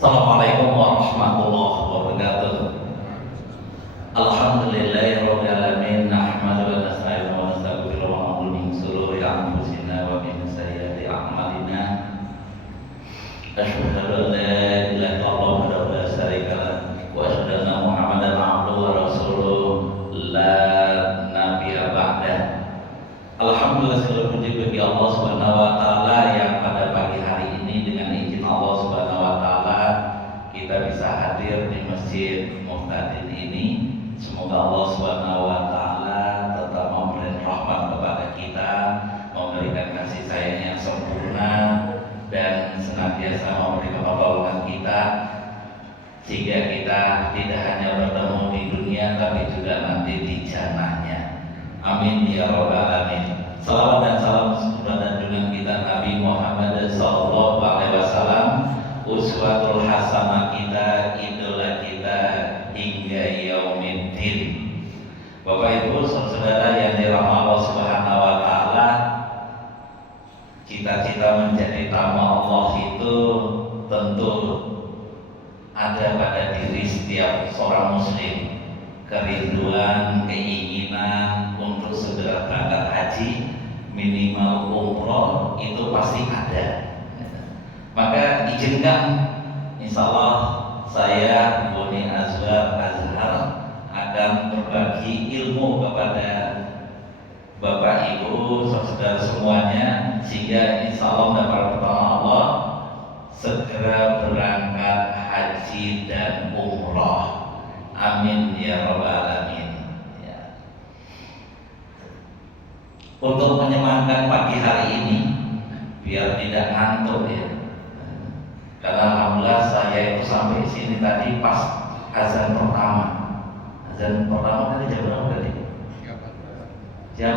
Assalamualaikum warahmatullahi wabarakatuh. Alhamdulillahirabbil alamin, nahmaduhu wa nasta'inuhu wa nastaghfiruh wa na'udzu min shururi anfusina wa min sayyiati a'malina. Asyhadu an la ilaha illallah wahdahu la syarika lah wa asyhadu anna Muhammadan 'abduhu wa rasuluh la nabiyya ba'dah. Alhamdulillah, segala puji bagi Allah Subhanahu wa taala yang pada pagi hari ini dengan izin Allah Subhanahu wa taala kita bisa hadir di Masjid Muhtadin ini. Semoga Allah Subhanahu wa taala tetap memberikan rahmat kepada kita, memberikan kasih sayang yang sempurna dan senantiasa memberikan pertolongan kita sehingga kita tidak hanya bertemu di dunia tapi juga nanti di jannahnya. Amin ya rabbal alamin. Salawat dan salam kepada junjungan kita Nabi Muhammad sallallahu alaihi wasallam, uswatul hasanah kita, idola kita hingga yaumiddin. Bapak Ibu saudara yang dirahmati Allah Subhanahu wa taala, cita-cita menjadi tamu Allah itu tentu ada pada diri setiap seorang muslim. Kerinduan, keinginan untuk segera berangkat haji, minimal umroh itu pasti ada. Maka izinkan, insya Allah saya Buni Azhar akan berbagi ilmu kepada Bapak Ibu saudara semuanya sehingga insya Allah dapat pertolongan Allah segera berangkat haji dan umroh. Amin ya rabbal alamin. Ya. Untuk menyemangatkan pagi hari ini biar tidak ngantuk ya. Karena alhamdulillah saya itu sampai sini tadi pas azan pertama. Azan pertama tadi jam berapa tadi? Jam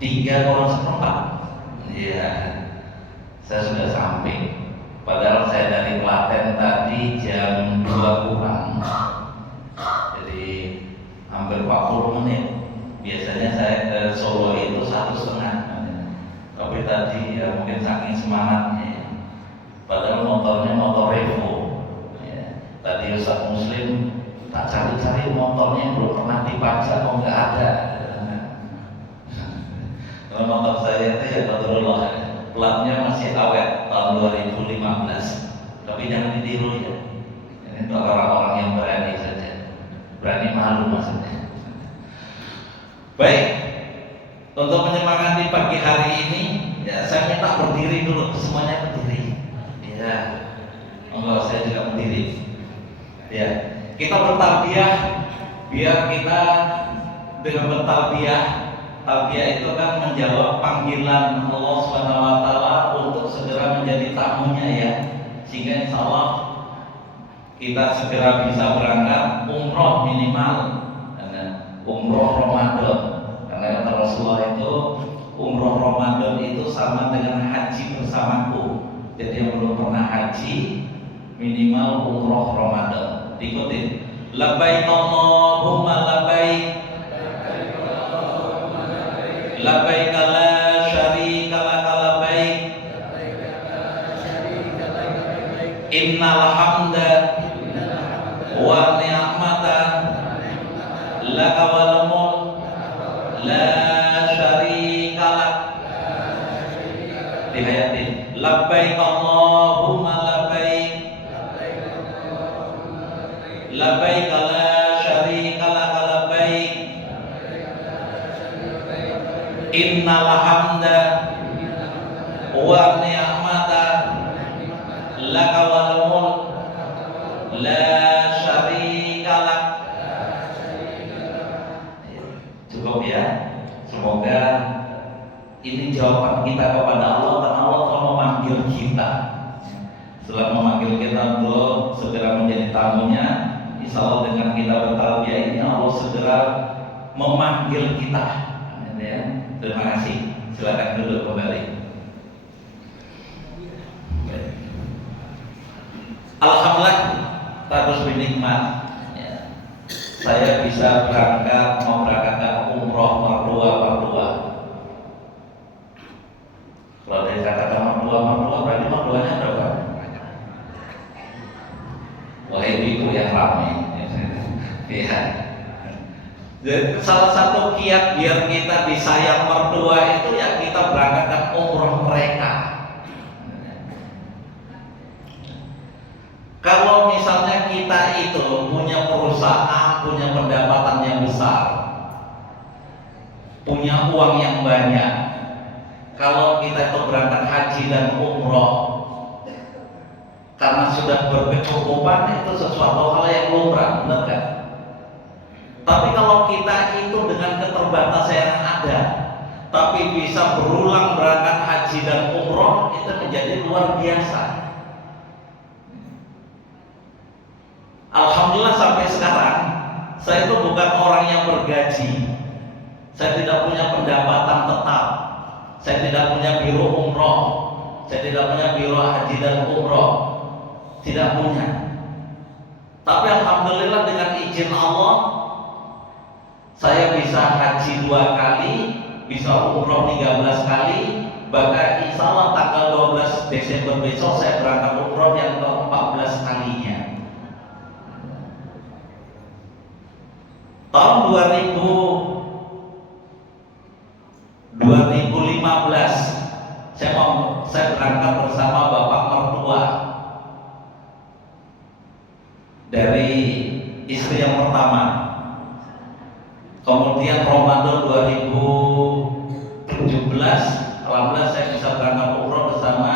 3:04. Iya. Saya sudah sampai. Padahal saya dari Klaten tadi jam 2 kurang. Jadi hampir 40 menit. Biasanya saya ke Solo itu 1,5. Tapi tadi ya mungkin saking semangatnya. Padahal motornya motor Revo. Ya. Tadi Ustaz Muslim tak cari-cari motornya belum pernah dipajak, kok nggak ada. Kalau motor saya itu ya Qadarullah, platnya masih awet tahun 2015. Tapi jangan ditiru ya. Ini untuk orang-orang yang berani saja. Berani malu maksudnya. Baik, untuk menyemangati pagi hari ini, ya saya minta berdiri dulu, semuanya berdiri. Ya, enggak, saya juga berdiri. Ya, kita bertarbiyah biar kita dengan bertarbiyah, tarbiyah itu kan menjawab panggilan Allah Subhanahu wa taala untuk segera menjadi tamunya ya. Sehingga insya Allah kita segera bisa berangkat umroh minimal, umroh Ramadan. Karena kata Rasulullah itu umroh Ramadan itu sama dengan haji bersamaku. Jadi yang belum pernah haji minimal umroh Ramadan. Ikutin. Labbaik Allahumma labbaik, labbaik la syarika lak labbaik, innal hamda wa ni'mata laka wal mulk la syarika lak. Dihayatin. Labbaik Allahumma labbaik, labbaik la syarika lak labbaik, innal hamda wa ni'mata laka wal mulk la syarika lak. Cukup ya. Semoga ini jawaban kita kepada Allah, karena Allah telah memanggil kita. Setelah memanggil kita untuk segera menjadi tamunya, insya Allah dengan kita bertarbiyah ini Allah segera memanggil kita. Ya. Terima kasih. Silakan duduk kembali. Alhamdulillah, terus bernikmat. Ya. Saya bisa berangkat, mau berangkat ke umroh merdua. Kalau dari kata mertua berarti mertuanya berapa? ibu yang ramai. Ya. Jadi salah satu kiat biar kita disayang mertua itu ya kita berangkatkan umroh mereka. Kalau misalnya kita itu punya perusahaan, punya pendapatan yang besar, punya uang yang banyak, kalau kita itu berangkat haji dan umroh karena sudah berkecukupan, itu sesuatu hal yang lumrah, benar kan? Tapi kalau kita itu dengan keterbatasan yang ada, tapi bisa berulang berangkat haji dan umroh, itu menjadi luar biasa. Alhamdulillah sampai sekarang saya itu bukan orang yang bergaji. Saya tidak punya pendapatan tetap. Saya tidak punya biro umroh. Saya tidak punya biro haji dan umroh. Tidak punya. Tapi alhamdulillah dengan izin Allah, saya bisa haji 2 kali, bisa umroh 13 kali, bahkan insya Allah tanggal 12 Desember besok saya berangkat umroh yang ke-14 kalinya. Tahun 2015 saya berangkat bersama bapak mertua dari istri yang pertama. Kemudian Ramadan 2017, alhamdulillah saya bisa berangkat umroh bersama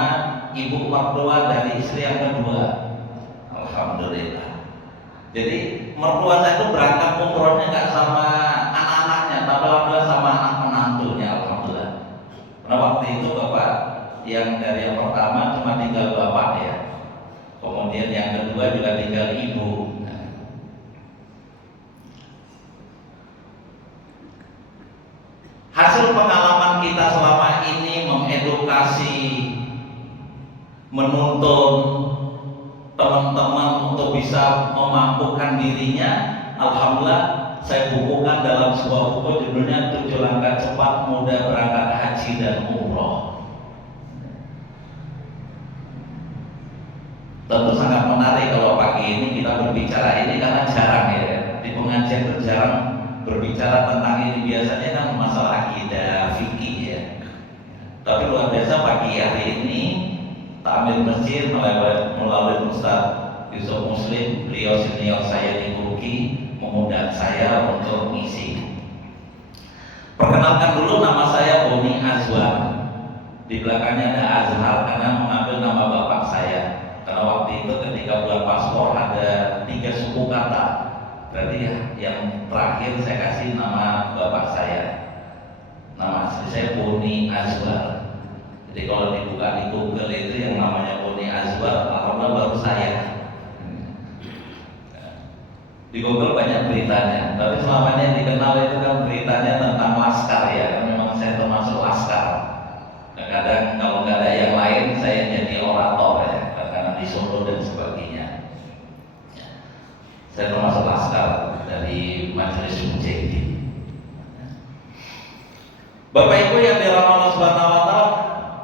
ibu mertua dari istri yang kedua. Alhamdulillah. Jadi mertua saya itu berangkat umrohnya nggak sama anak-anaknya, tapi alhamdulillah sama anak menantunya. Alhamdulillah. Karena waktu itu bapak yang dari yang pertama cuma tinggal bapak ya. Kemudian yang kedua juga tinggal ibu. Hasil pengalaman kita selama ini mengedukasi, menuntun teman-teman untuk bisa memampukan dirinya, alhamdulillah saya bukukan dalam sebuah buku judulnya 7 Langkah Cepat Mudah Berangkat Haji dan Umroh. Tentu sangat menarik kalau pagi ini kita berbicara ini karena jarang ya di pengajian itu jarang berbicara tentang ini, biasanya kan masalah akidah, fikih ya. Tapi luar biasa pagi hari ini Takmir Masjid melalui Ustaz Yusuf Muslim, beliau senior saya di Turki, mengundang saya untuk mengisi. Perkenalkan dulu, nama saya Boni Azwar. Di belakangnya ada Azhar karena mengambil nama bapak saya. Karena waktu itu ketika buat paspor ada 3 suku kata. Berarti ya, yang terakhir saya kasih nama bapak saya. Nama asli saya Boni Azwar. Jadi kalau dibuka di Google itu yang namanya Boni Azwar, alhamdulillah baru saya. Di Google banyak beritanya, tapi selama ini yang dikenal itu kan beritanya tentang laskar ya. Memang saya termasuk laskar. Kadang kalau nggak ada yang lain, saya jadi orator ya, karena di Solo dan sebagainya. Saya termasuk laskar dari Majelis Mujahidin. Bapak Ibu yang dirahmati Allah Subhanahu wa Ta'ala,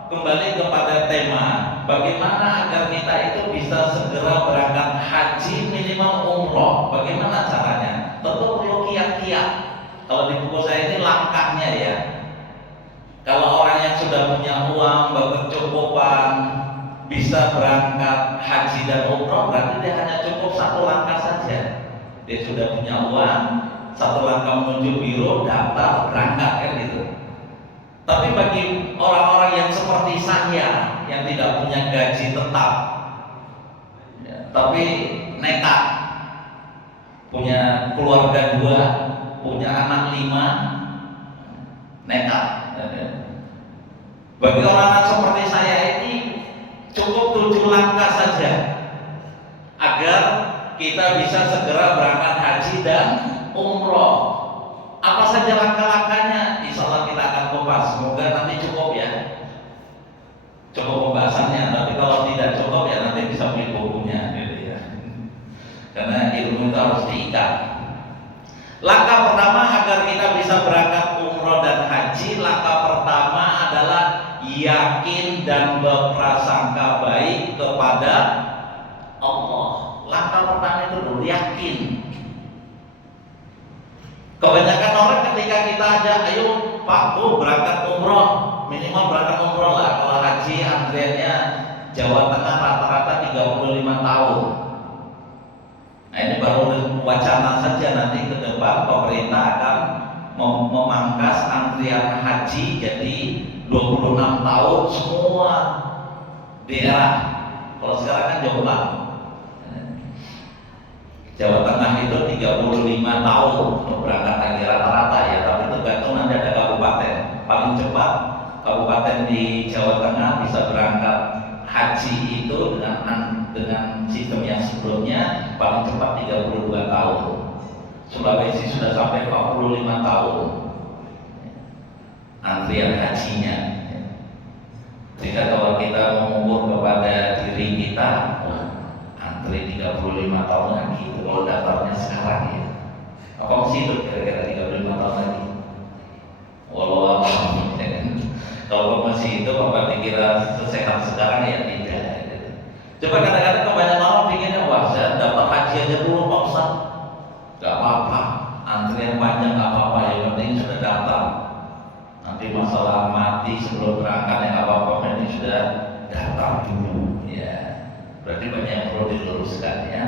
kembali kepada tema bagaimana agar kita itu bisa segera berangkat haji minimal umroh. Bagaimana caranya? Tentu perlu kiat-kiat. Kalau di buku saya ini langkahnya ya. Kalau orang yang sudah punya uang, berkecukupan, bisa berangkat haji dan umroh, berarti dia hanya cukup 1 langkah saja. Dia sudah punya uang, 1 langkah menuju biro, daftar, berangkat kan gitu. Tapi bagi orang-orang yang seperti saya yang tidak punya gaji tetap ya, tapi nekat, punya keluarga 2, punya anak 5, nekat. Bagi orang-orang seperti saya ini cukup 7 langkah saja agar kita bisa segera berangkat haji dan umroh. Apa saja langkah-langkahnya? Insya Allah kita akan kupas. Semoga nanti cukup ya, cukup pembahasannya. Tapi kalau tidak cukup ya nanti bisa beli bukunya gitu ya. Karena ilmu itu harus diikat. Langkah pertama agar kita bisa berangkat umroh dan haji, langkah pertama adalah yakin dan berprasangka baik kepada Allah. Langkah pertama itu dulu, yakin. Kebanyakan orang ketika kita ajak, ayo Pak Bu berangkat umroh, minimal berangkat umroh lah. Kalau haji antriannya Jawa Tengah rata-rata 35 tahun. Nah ini baru wacana saja, nanti ke depan pemerintah akan memangkas antrian haji jadi 26 tahun semua daerah. Kalau sekarang kan jomblang. Jawa Tengah itu 35 tahun untuk berangkat haji rata-rata ya, tapi tergantung nanti ada kabupaten. Paling cepat kabupaten di Jawa Tengah bisa berangkat haji itu dengan sistem yang sebelumnya paling cepat 32 tahun. Sulawesi sudah sampai 45 tahun antrian hajinya. Jika kalau kita mengukur kepada diri kita, antri 35 tahun lagi itu kalau daftarnya sekarang ya. Apa mesti itu kira-kira 35 tahun lagi? Walau apa kalau masih itu apa dikira sesehat sekarang ya tidak. Coba kadang-kadang kebanyakan orang pikirnya, wah saya daftar haji aja dulu Pak Ustaz. Gak apa-apa, antrian panjang gak apa-apa, yang penting sudah daftar. Nanti masalah mati sebelum berangkat ya gak apa-apa, ini sudah daftar dulu ya. Berarti banyak yang perlu diluruskan ya.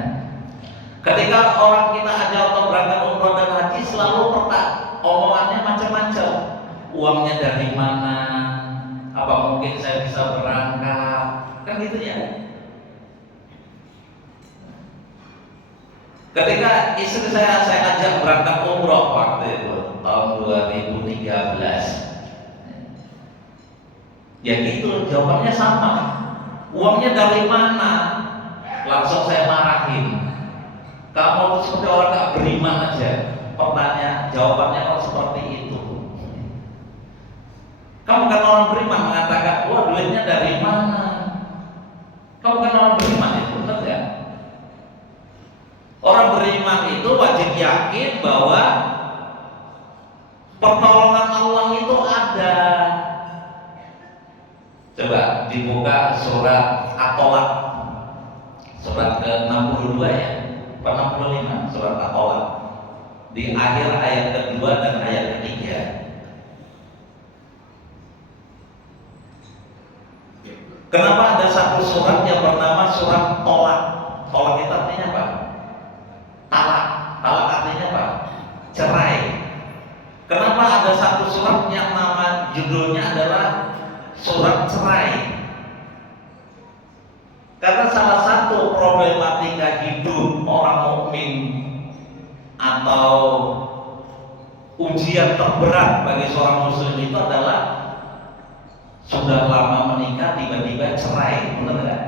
Ketika orang kita ajak untuk berangkat umroh dan haji, selalu omongannya macam-macam. Uangnya dari mana? Apa mungkin saya bisa berangkat? Kan gitu ya. Ketika istri saya ajak berangkat umroh waktu itu tahun 2013, ya gitu jawabannya sama. Uangnya dari mana? Langsung saya marahin. Kamu tuh seperti orang gak beriman aja. Pertanyaan, jawabannya kok seperti itu. Kamu kan orang beriman mengatakan, wah duitnya dari mana? Kamu kan orang beriman itu, benar gak? Orang beriman itu wajib yakin bahwa pertolongan Allah itu ada. Coba dibuka surat At-Tolak, surat ke-62 ya, 65, surat At-Tolak, di akhir ayat kedua dan ayat ketiga. Kenapa ada satu surat yang bernama surat Tolak? Tolak itu artinya apa? Talak. Talak artinya apa? Cerai. Kenapa ada satu surat yang nama judulnya adalah surat cerai? Karena salah satu problematika hidup orang mukmin atau ujian terberat bagi seorang muslim itu adalah sudah lama menikah tiba-tiba cerai, benar nggak?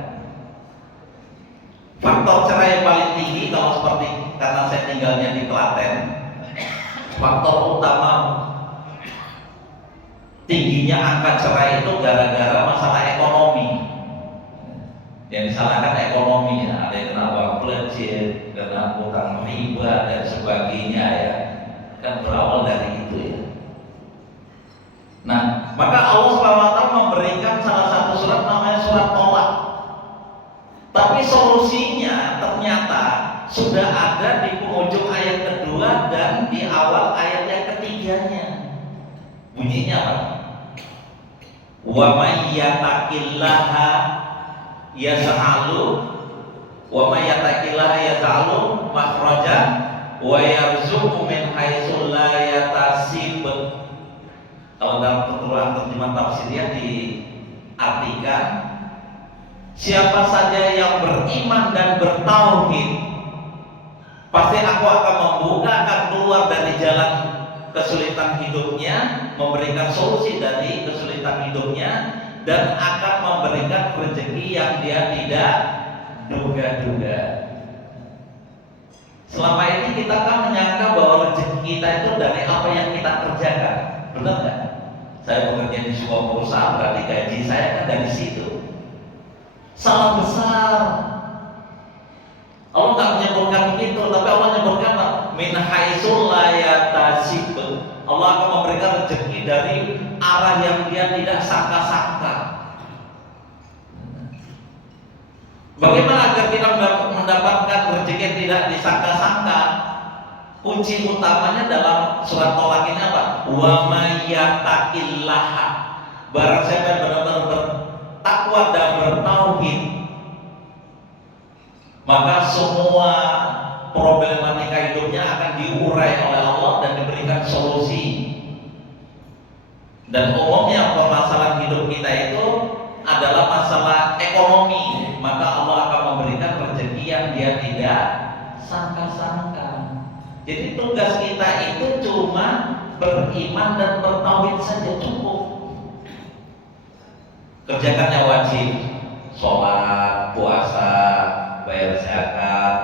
Faktor cerai yang paling tinggi kalau seperti karena saya tinggalnya di Klaten, faktor utama tingginya angka cerai itu gara-gara masalah ekonomi. Yang disalahkan ekonomi ya, ada yang kena bank pledge, kena utang riba dan sebagainya ya, kan berawal dari itu ya. Nah, maka Allah SWT memberikan salah satu surat namanya surat Tolak. Tapi solusinya ternyata sudah ada di penghujung ayat kedua dan di awal ayat yang ketiganya. Bunyinya apa? Wa may yattaqillaha yaj'alu wa may yattaqillaha yaj'alu makhraja wa yarzuqhu min haitsu la yahtasib. Kalau dalam terjemahan tafsirnya diartikan, siapa saja yang beriman dan bertauhid, pasti aku akan membuka, akan keluar dari jalan kesulitan hidupnya, memberikan solusi dari kesulitan hidupnya, dan akan memberikan rezeki yang dia tidak duga-duga. Selama ini kita kan menyangka bahwa rezeki kita itu dari apa yang kita kerjakan, benar nggak? Saya bekerja di sebuah perusahaan, berarti gaji saya kan dari situ. Salah besar. Allah nggak menyebutkan begitu, tapi Allah menyebutkan min haitsu la yahtasib. Allah akan memberikan rezeki dari arah yang dia tidak sangka-sangka. Bagaimana agar kita mendapatkan rezeki yang tidak disangka-sangka, kunci utamanya dalam surat Tolak ini apa? Wa may yattaqillaha, barang siapa yang benar-benar bertakwa dan bertauhid, maka semua problematika hidupnya akan diurai oleh Allah dan diberikan solusi. Dan umumnya permasalahan hidup kita itu adalah masalah ekonomi, maka Allah akan memberikan rezeki yang dia tidak sangka-sangka. Jadi tugas kita itu cuma beriman dan bertauhid saja cukup. Kerjakan yang wajib, sholat, puasa, bayar zakat,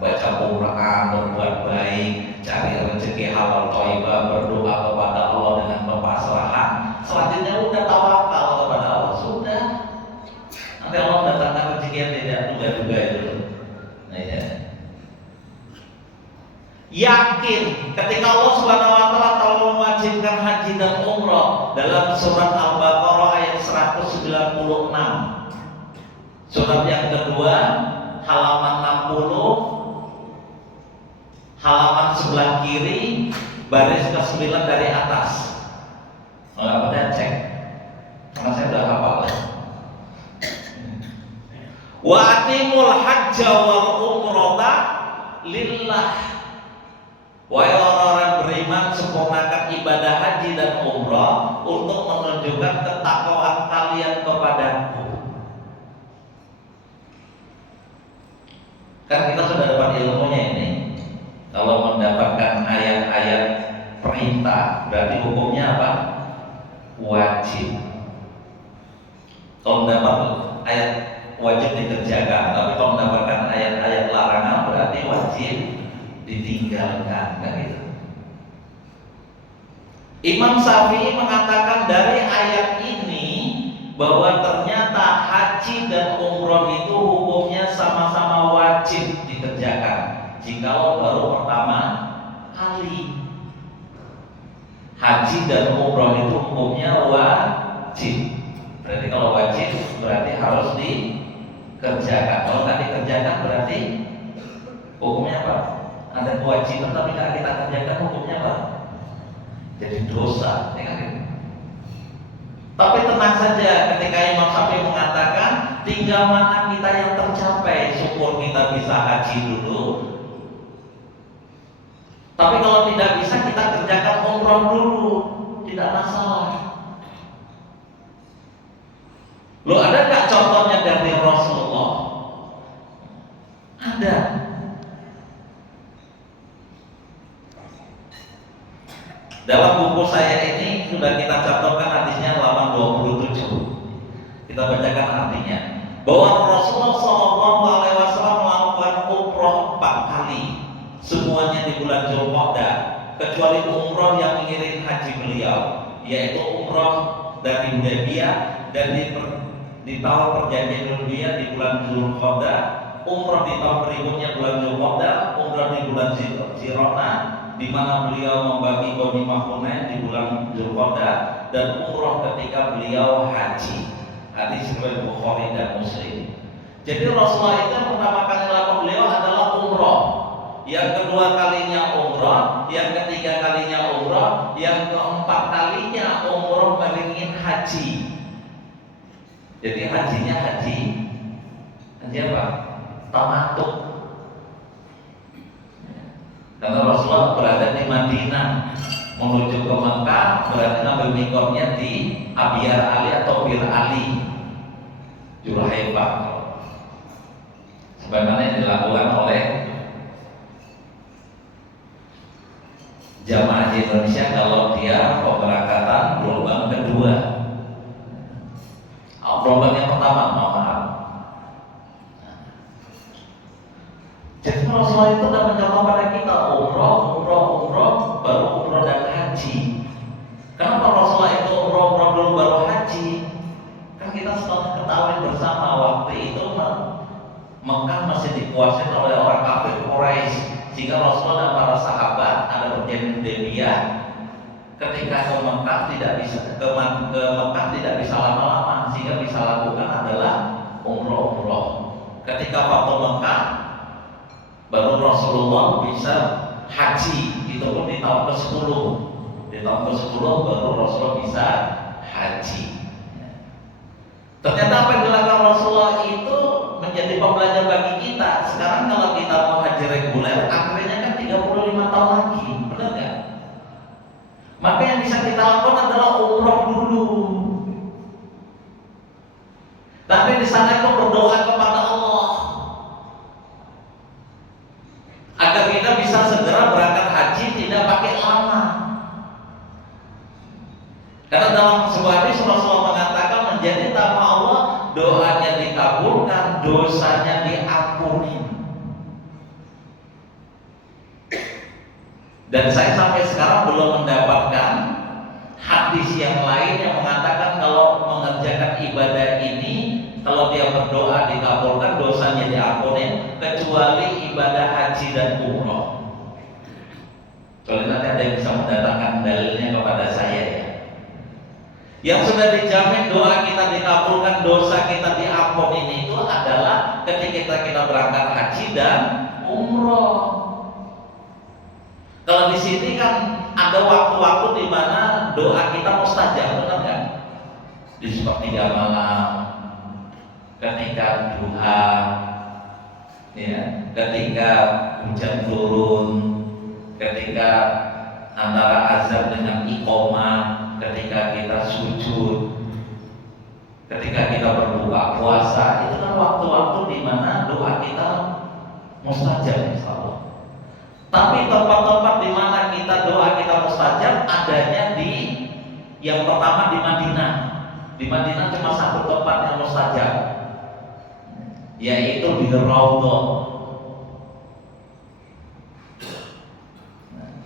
baca Quran, berbuat baik, cari rezeki halal thayyibah, berdoa kepada Allah dengan berpasrahan. Selanjutnya udah tawakal kepada Allah, sudah. Nanti Allah datangkan rezeki yang tidak duga-duga itu. Nah, ya. Yakin ketika Allah Subhanahu wa taala telah mewajibkan haji dan umrah dalam surat Al-Baqarah ayat 196. Surat yang kedua halaman 60, halaman sebelah kiri, baris ke-9 dari atas. Enggak pada cek, karena saya udah hafal. Wa atimul hajja wal umrata lillah. Wahai orang-orang beriman, sempurnakan ibadah haji dan umrah untuk menunjukkan ketakwaan kalian kepadaku. Kan kita sudah dapat ilmunya ini. Kalau mendapatkan ayat-ayat perintah, berarti hukumnya apa? Wajib. Kalau mendapat ayat wajib dikerjakan, tapi kalau mendapatkan ayat-ayat larangan berarti wajib ditinggalkan, kan gitu. Imam Syafi'i mengatakan dari ayat ini bahwa ternyata haji dan umroh itu hukumnya sama-sama wajib dikerjakan jikalau baru pertama kali. Haji dan umroh itu hukumnya wajib. Berarti kalau wajib berarti harus dikerjakan. Kalau nggak dikerjakan berarti hukumnya apa? Ada kewajiban tapi nggak kita kerjakan, hukumnya apa? Jadi dosa, ya kan? Tapi tenang saja, ketika Imam Syafi'i mengatakan tinggal mana kita yang tercapai, syukur kita bisa haji dulu. Tapi kalau tidak bisa kita kerjakan umroh dulu, tidak masalah. Loh, ada nggak contohnya dari Rasulullah? Ada. Dalam buku saya ini sudah kita contohkan hadisnya halaman 27. Kita bacakan artinya. Bahwa Rasulullah SAW melakukan umroh 4 kali, semuanya di bulan Dzulqa'dah, kecuali umroh yang mengiring haji beliau, yaitu umroh dari Hudaybiyah dan di tahun perjanjian Hudaybiyah di bulan Dzulqa'dah, umroh di tahun berikutnya bulan Dzulqa'dah, umroh di bulan Zirona, di mana beliau membagi ghanimah Hunain di bulan Dzulqa'dah, dan umroh ketika beliau haji. Hadis riwayat Bukhari dan Muslim. Jadi Rasulullah itu yang pertama kali lakukan beliau adalah umroh, yang kedua kalinya umroh, yang ketiga kalinya umroh, yang keempat kalinya umroh mengiring haji. Jadi hajinya haji apa? Tamattu. Karena Rasulullah berada di Madinah menuju ke Mekah, berarti ngambil miqatnya di Abyar Ali atau Bir Ali, Julhaifah, sebagaimana yang dilakukan oleh jamaah haji Indonesia kalau dia keberangkatan gelombang kedua. Gelombang yang pertama, maaf. Jadi Rasulullah itu sudah mencontoh pada kita umroh, baru umroh dan haji. Kenapa Rasulullah itu umroh dulu baru haji? Kan kita sudah ketahui bersama waktu itu Mekah masih dikuasai oleh orang kafir Quraisy, sehingga Rasulullah dan para sahabat ada perjanjian Hudaybiyah. Ketika ke Mekah tidak bisa lama-lama, sehingga bisa lakukan adalah umroh. Ketika waktu Mekah Baru Rasulullah bisa haji, itu pun di tahun ke-10. Di tahun ke-10 baru Rasulullah bisa haji. Ternyata apa yang dilakukan Rasulullah itu menjadi pembelajaran bagi kita. Sekarang kalau kita mau haji reguler, akhirnya kan 35 tahun lagi, benar nggak? Maka yang bisa kita lakukan adalah umroh dulu. Tapi di sana itu berdoa kepada Allah agar kita bisa segera berangkat haji, tidak pakai lama. Karena dalam sebuah hadis Rasulullah mengatakan menjadi tamu Allah, doanya dikabulkan, dosanya diampuni. Dan saya sampai sekarang belum mendapatkan hadis yang lain yang mengatakan kalau mengerjakan ibadah ini, kalau dia berdoa dikabulkan, dosanya diampuni, kecuali ibadah haji dan umroh. Kalau nanti ada yang bisa mendatangkan dalilnya kepada saya ya. Yang sudah dijamin doa kita dikabulkan, dosa kita diampuni itu adalah ketika kita berangkat haji dan umroh. Kalau di sini kan ada waktu-waktu di mana doa kita mustajab, benar nggak? Di sepertiga malam, ketika duha, ya, ketika hujan turun, ketika antara azan dengan iqomah, ketika kita sujud, ketika kita berbuka puasa, itu kan waktu-waktu di mana doa kita mustajab, insya Allah. Tapi tempat-tempat di mana kita doa kita mustajab adanya di yang pertama di Madinah. Di Madinah cuma satu tempat yang mustajab, yaitu di Raudhah.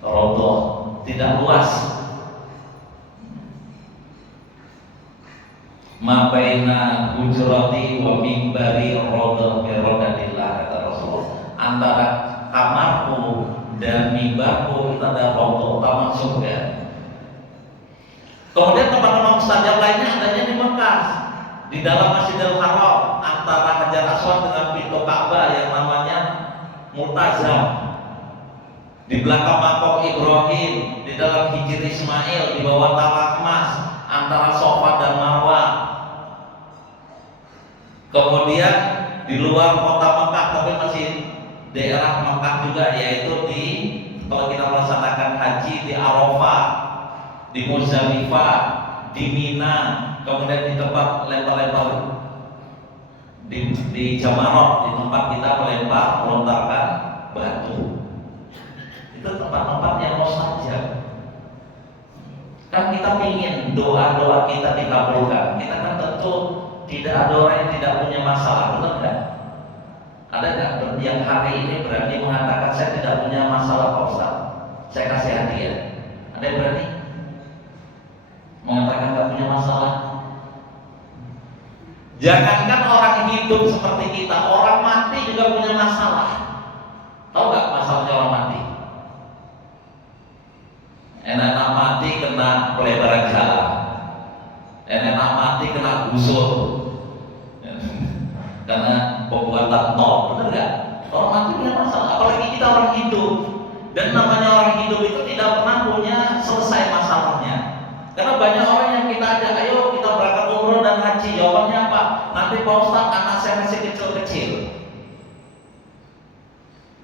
Raudhah tidak luas. Ma baina hujrati wa mimbari Raudhah bi Raudhatillah, kata Rasulullah. Antara kamarku dan mimbarku itu ada Raudhah, taman surga. Kemudian tempat-tempat mustajab lainnya adanya di Mekah, di dalam Masjidil Haram, antara Hajar Aswad dengan pintu Ka'bah yang namanya Multazam, di belakang makam Ibrahim, di dalam Hijr Ismail, di bawah Taman Emas, antara Safa dan Marwah. Kemudian di luar kota Mekah, tapi masih daerah Mekah juga, yaitu di kalau kita melaksanakan haji di Arafah, di Muzdalifah, di Mina, kemudian di tempat lempar-lempar di Jamarot, di tempat kita melontarkan batu. Itu tempat-tempat yang mustajab. Kan kita ingin doa-doa kita dikabulkan. Kita kan tentu tidak ada orang yang tidak punya masalah, benar nggak? Ada nggak yang hari ini berani mengatakan saya tidak punya masalah Pak Ustaz, saya kasih hadiah? Ada yang berani mengatakan nggak punya masalah? Jangankan orang hidup seperti kita, orang mati juga punya masalah. Tahu nggak masalahnya orang mati? Enak-enak mati kena pelebaran jalan, enak-enak mati kena gusur karena pembuatan tol, benar nggak? Orang mati punya masalah, apalagi kita orang hidup. Dan namanya orang hidup itu tidak pernah punya selesai masalahnya. Karena banyak orang yang kita ajak, ayo kita berangkat umroh dan haji. Jawabannya apa? Nanti Pak Ustaz, anak saya masih kecil-kecil.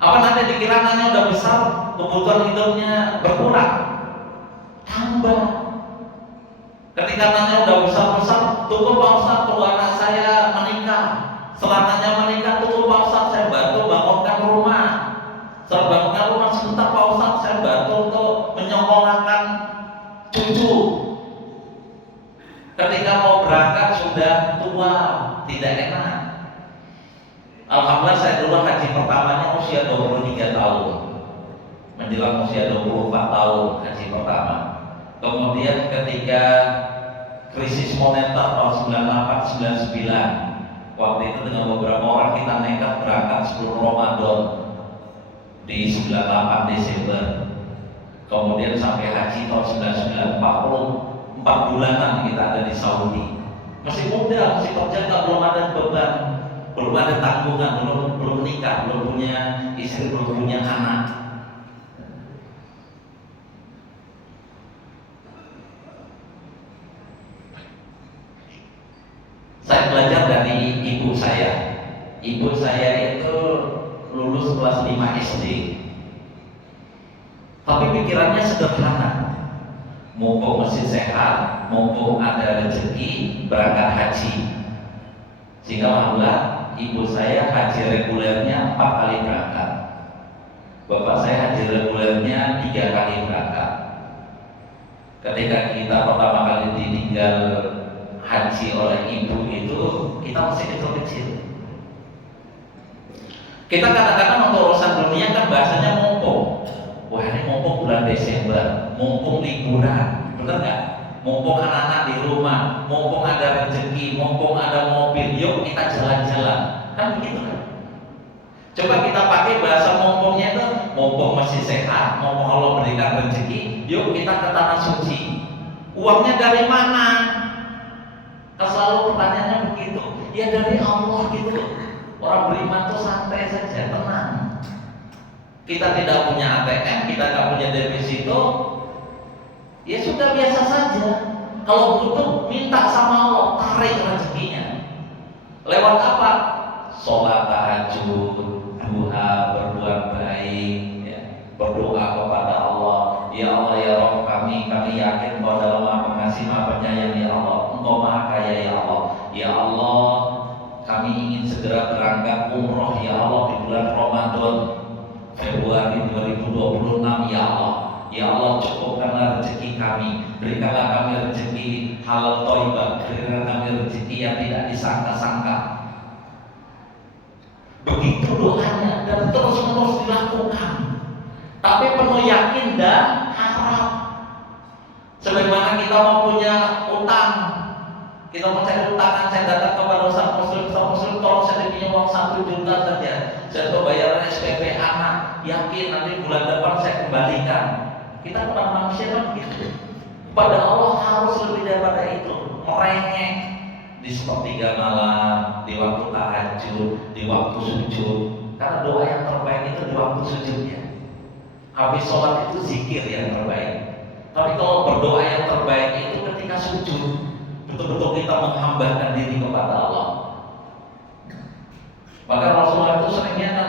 Apa nanti dikira anaknya udah besar, kebutuhan hidupnya berkurang? Tambah. Ketika anaknya udah besar-besar, tunggu Pak Ustaz, tunggu anak saya menikah. Setelah anaknya menikah, tunggu Pak Ustaz, saya bantu bangunkan rumah. Setelah bangunkan rumah, sebentar Pak Ustaz, saya bantu untuk menyekolahkan cucu. Ketika mau berangkat sudah tua, tidak enak. Alhamdulillah saya dulu haji pertamanya usia 23 tahun, menjelang usia 24 tahun haji pertama. Kemudian ketika krisis moneter tahun 98-99, waktu itu dengan beberapa orang kita nekat berangkat sebelum Ramadan di 98 Desember. Kemudian sampai haji tahun 99, 44 bulanan kita ada di Saudi. Masih muda, masih kerja, belum ada beban. belum ada tanggungan, belum nikah, belum punya istri, belum punya anak. Saya belajar dari ibu saya. Ibu saya itu lulus kelas 5 SD. Tapi pikirannya sederhana. Mumpung masih sehat, mumpung ada rezeki, berangkat haji. Sehingga alhamdulillah ibu saya haji regulernya 4 kali berangkat. Bapak saya haji regulernya 3 kali berangkat. Ketika kita pertama kali ditinggal haji oleh ibu itu, kita masih kecil-kecil. Kita kadang-kadang untuk urusan dunia kan bahasanya mumpung. Wah, ini mumpung bulan Desember, mumpung liburan, bener nggak? Mumpung anak-anak di rumah, mumpung ada rezeki, mumpung ada mobil, yuk kita jalan-jalan. Kan begitu kan? Coba kita pakai bahasa mumpungnya itu, mumpung masih sehat, mumpung Allah berikan rezeki, yuk kita ke tanah suci. Uangnya dari mana? Kan selalu pertanyaannya begitu. Ya dari Allah gitu. Orang beriman tuh santai saja, tenang. Kita tidak punya ATM, kita tidak punya deposito, ya sudah biasa saja. Kalau butuh minta sama Allah, tarik rezekinya. Lewat apa? Sholat tahajud, duha, berbuat baik, ya. Berdoa kepada Allah. Ya Allah ya Rabb kami yakin bahwa dalam Maha Pengasih Maha Penyayang ya Allah, Engkau Maha Kaya ya Allah. Ya Allah, kami ingin segera berangkat umroh ya Allah di bulan Ramadan Februari 2026 ya Allah. Ya Allah cukupkanlah rezeki kami, berikanlah kami rezeki halal thayyibah, berikanlah kami rezeki yang tidak disangka-sangka. Begitu doanya dan terus-menerus dilakukan. Tapi penuh yakin dan harap. Sebagaimana kita mau punya utang, kita mau cari utangan, saya datang kepada Ustaz Muslim, tolong saya pinjam uang 1 juta saja. Saya tahu bayaran SPP anak, yakin nanti bulan depan saya kembalikan. Kita kepada manusia kan begitu. Pada Allah harus lebih daripada itu. Merengek di sepertiga malam, di waktu tahajud, di waktu sujud. Karena doa yang terbaik itu di waktu sujudnya. Habis sholat itu zikir yang terbaik. Tapi kalau berdoa yang terbaik itu ketika sujud, betul-betul kita menghambakan diri kepada Allah. Maka Rasulullah itu seringnya kan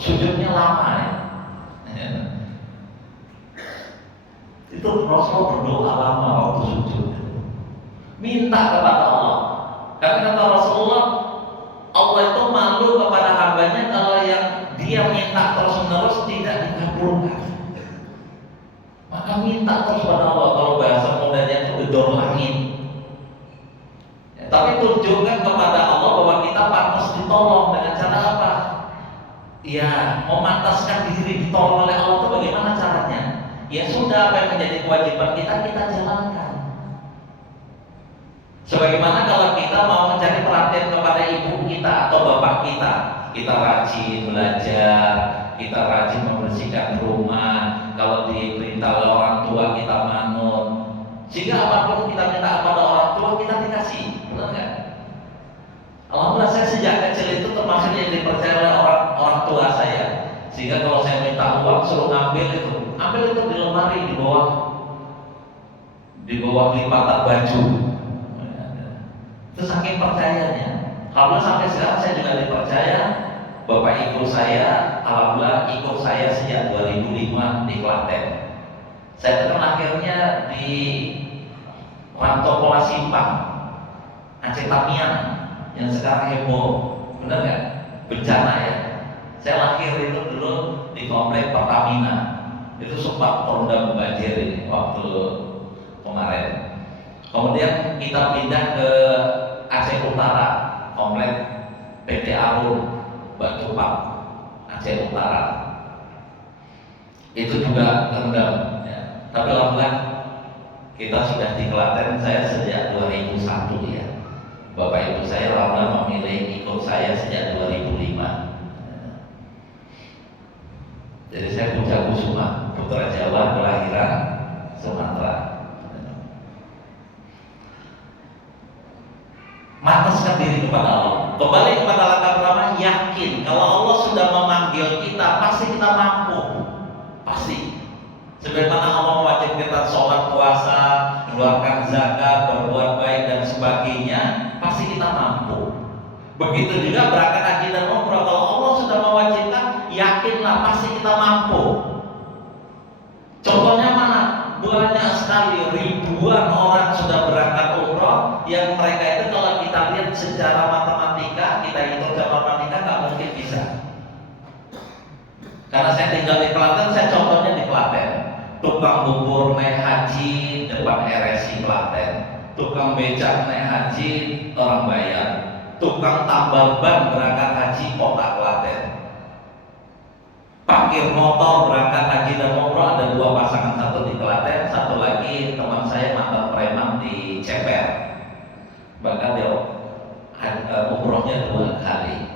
sujudnya lama ya. Itu Rasulullah berdoa lama waktu sujud. Minta kepada Allah. Karena kata Rasulullah, Allah itu malu kepada hambanya kalau yang dia minta terus-menerus tidak dikabulkan. Maka minta terus kepada Allah. Kalau bahasa mudanya itu gedor langit. Tapi tunjukkan kepada Allah bahwa kita pantas ditolong dengan cara apa? Ya, memantaskan diri ditolong oleh Allah itu bagaimana caranya? Ya sudah, apa yang menjadi kewajiban kita jalankan. Sebagaimana kalau kita mau mencari perhatian kepada ibu kita atau bapak kita rajin belajar, kita rajin membersihkan rumah. Kalau diperintah oleh orang tua kita manut. Sehingga apapun kita minta kepada orang tua kita dikasih, benar nggak? Alhamdulillah saya sejak kecil itu termasuk yang dipercaya oleh orang tua saya. Sehingga kalau saya minta uang suruh ambil itu di lemari di bawah lipatan baju. Itu saking percayanya. Alhamdulillah sampai sekarang saya juga dipercaya. Bapak ibu saya, alhamdulillah ikut saya sejak 2005 di Klaten. Saya itu akhirnya di Rantopola Simpang, Aceh Tamiang, yang sekarang heboh, benar nggak? Bencana ya. Saya lahir itu dulu di komplek Pertamina. Itu sempat terendam banjir ini waktu kemarin. Kemudian kita pindah ke Aceh Utara, komplek PT Arum, Batu Pak, Aceh Utara. Itu juga terendam. Ya. Tapi alhamdulillah kita sudah di Klaten, saya sejak 2001 ya. Bapak ibu saya alhamdulillah memilih ikut saya sejak 2005. Jadi saya Puja Kusuma, putra Jawa kelahiran Sumatera. Mantaskan diri kepada Allah. Kembali kepada langkah yakin kalau Allah sudah memanggil kita, pasti kita mampu. Pasti. Sebagaimana Allah mewajibkan kita sholat, puasa, mengeluarkan zakat, berbuat baik dan sebagainya, pasti kita mampu. Begitu juga berangkat haji dan umrah, kalau Allah sudah mewajibkan, yakinlah pasti kita mampu. Contohnya mana? Banyak sekali, ribuan orang sudah berangkat umrah yang mereka itu kalau kita lihat secara matematika, kita hitung secara matematika nggak mungkin bisa. Karena saya tinggal di Klaten, saya contohnya di Klaten. Tukang bubur naik haji depan RSI Klaten, tukang becak naik haji orang bayar, tukang tambal ban berangkat haji kota Klaten, parkir motor berangkat haji dan umroh ada 2 pasangan, satu di Klaten, satu lagi teman saya mantan preman di Ceper, bahkan dia umrohnya 2 kali.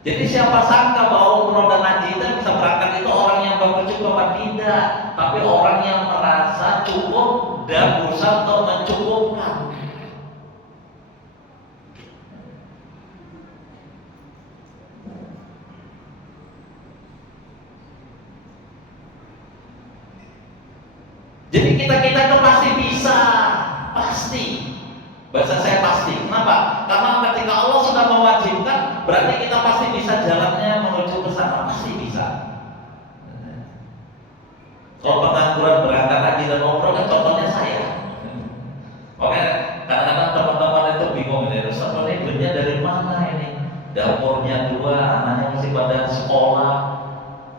Jadi siapa sangka bahwa umroh dan haji itu bisa berangkat itu orang yang berkecukup apa tidak, tapi orang yang merasa cukup dan berusaha untuk mencukupkan. Jadi kita itu pasti bisa, pasti. Bahasa saya pasti. Kenapa? Karena ketika Allah sudah mewajibkan, berarti kita pasti bisa jalannya menuju ke sana, pasti bisa. Kalau pengangguran berangkat haji dan umroh kan contohnya saya. Makanya kadang-kadang teman-teman itu bingung ini, Ustaz ini duitnya dari mana ini? Dapurnya 2, anaknya masih pada sekolah,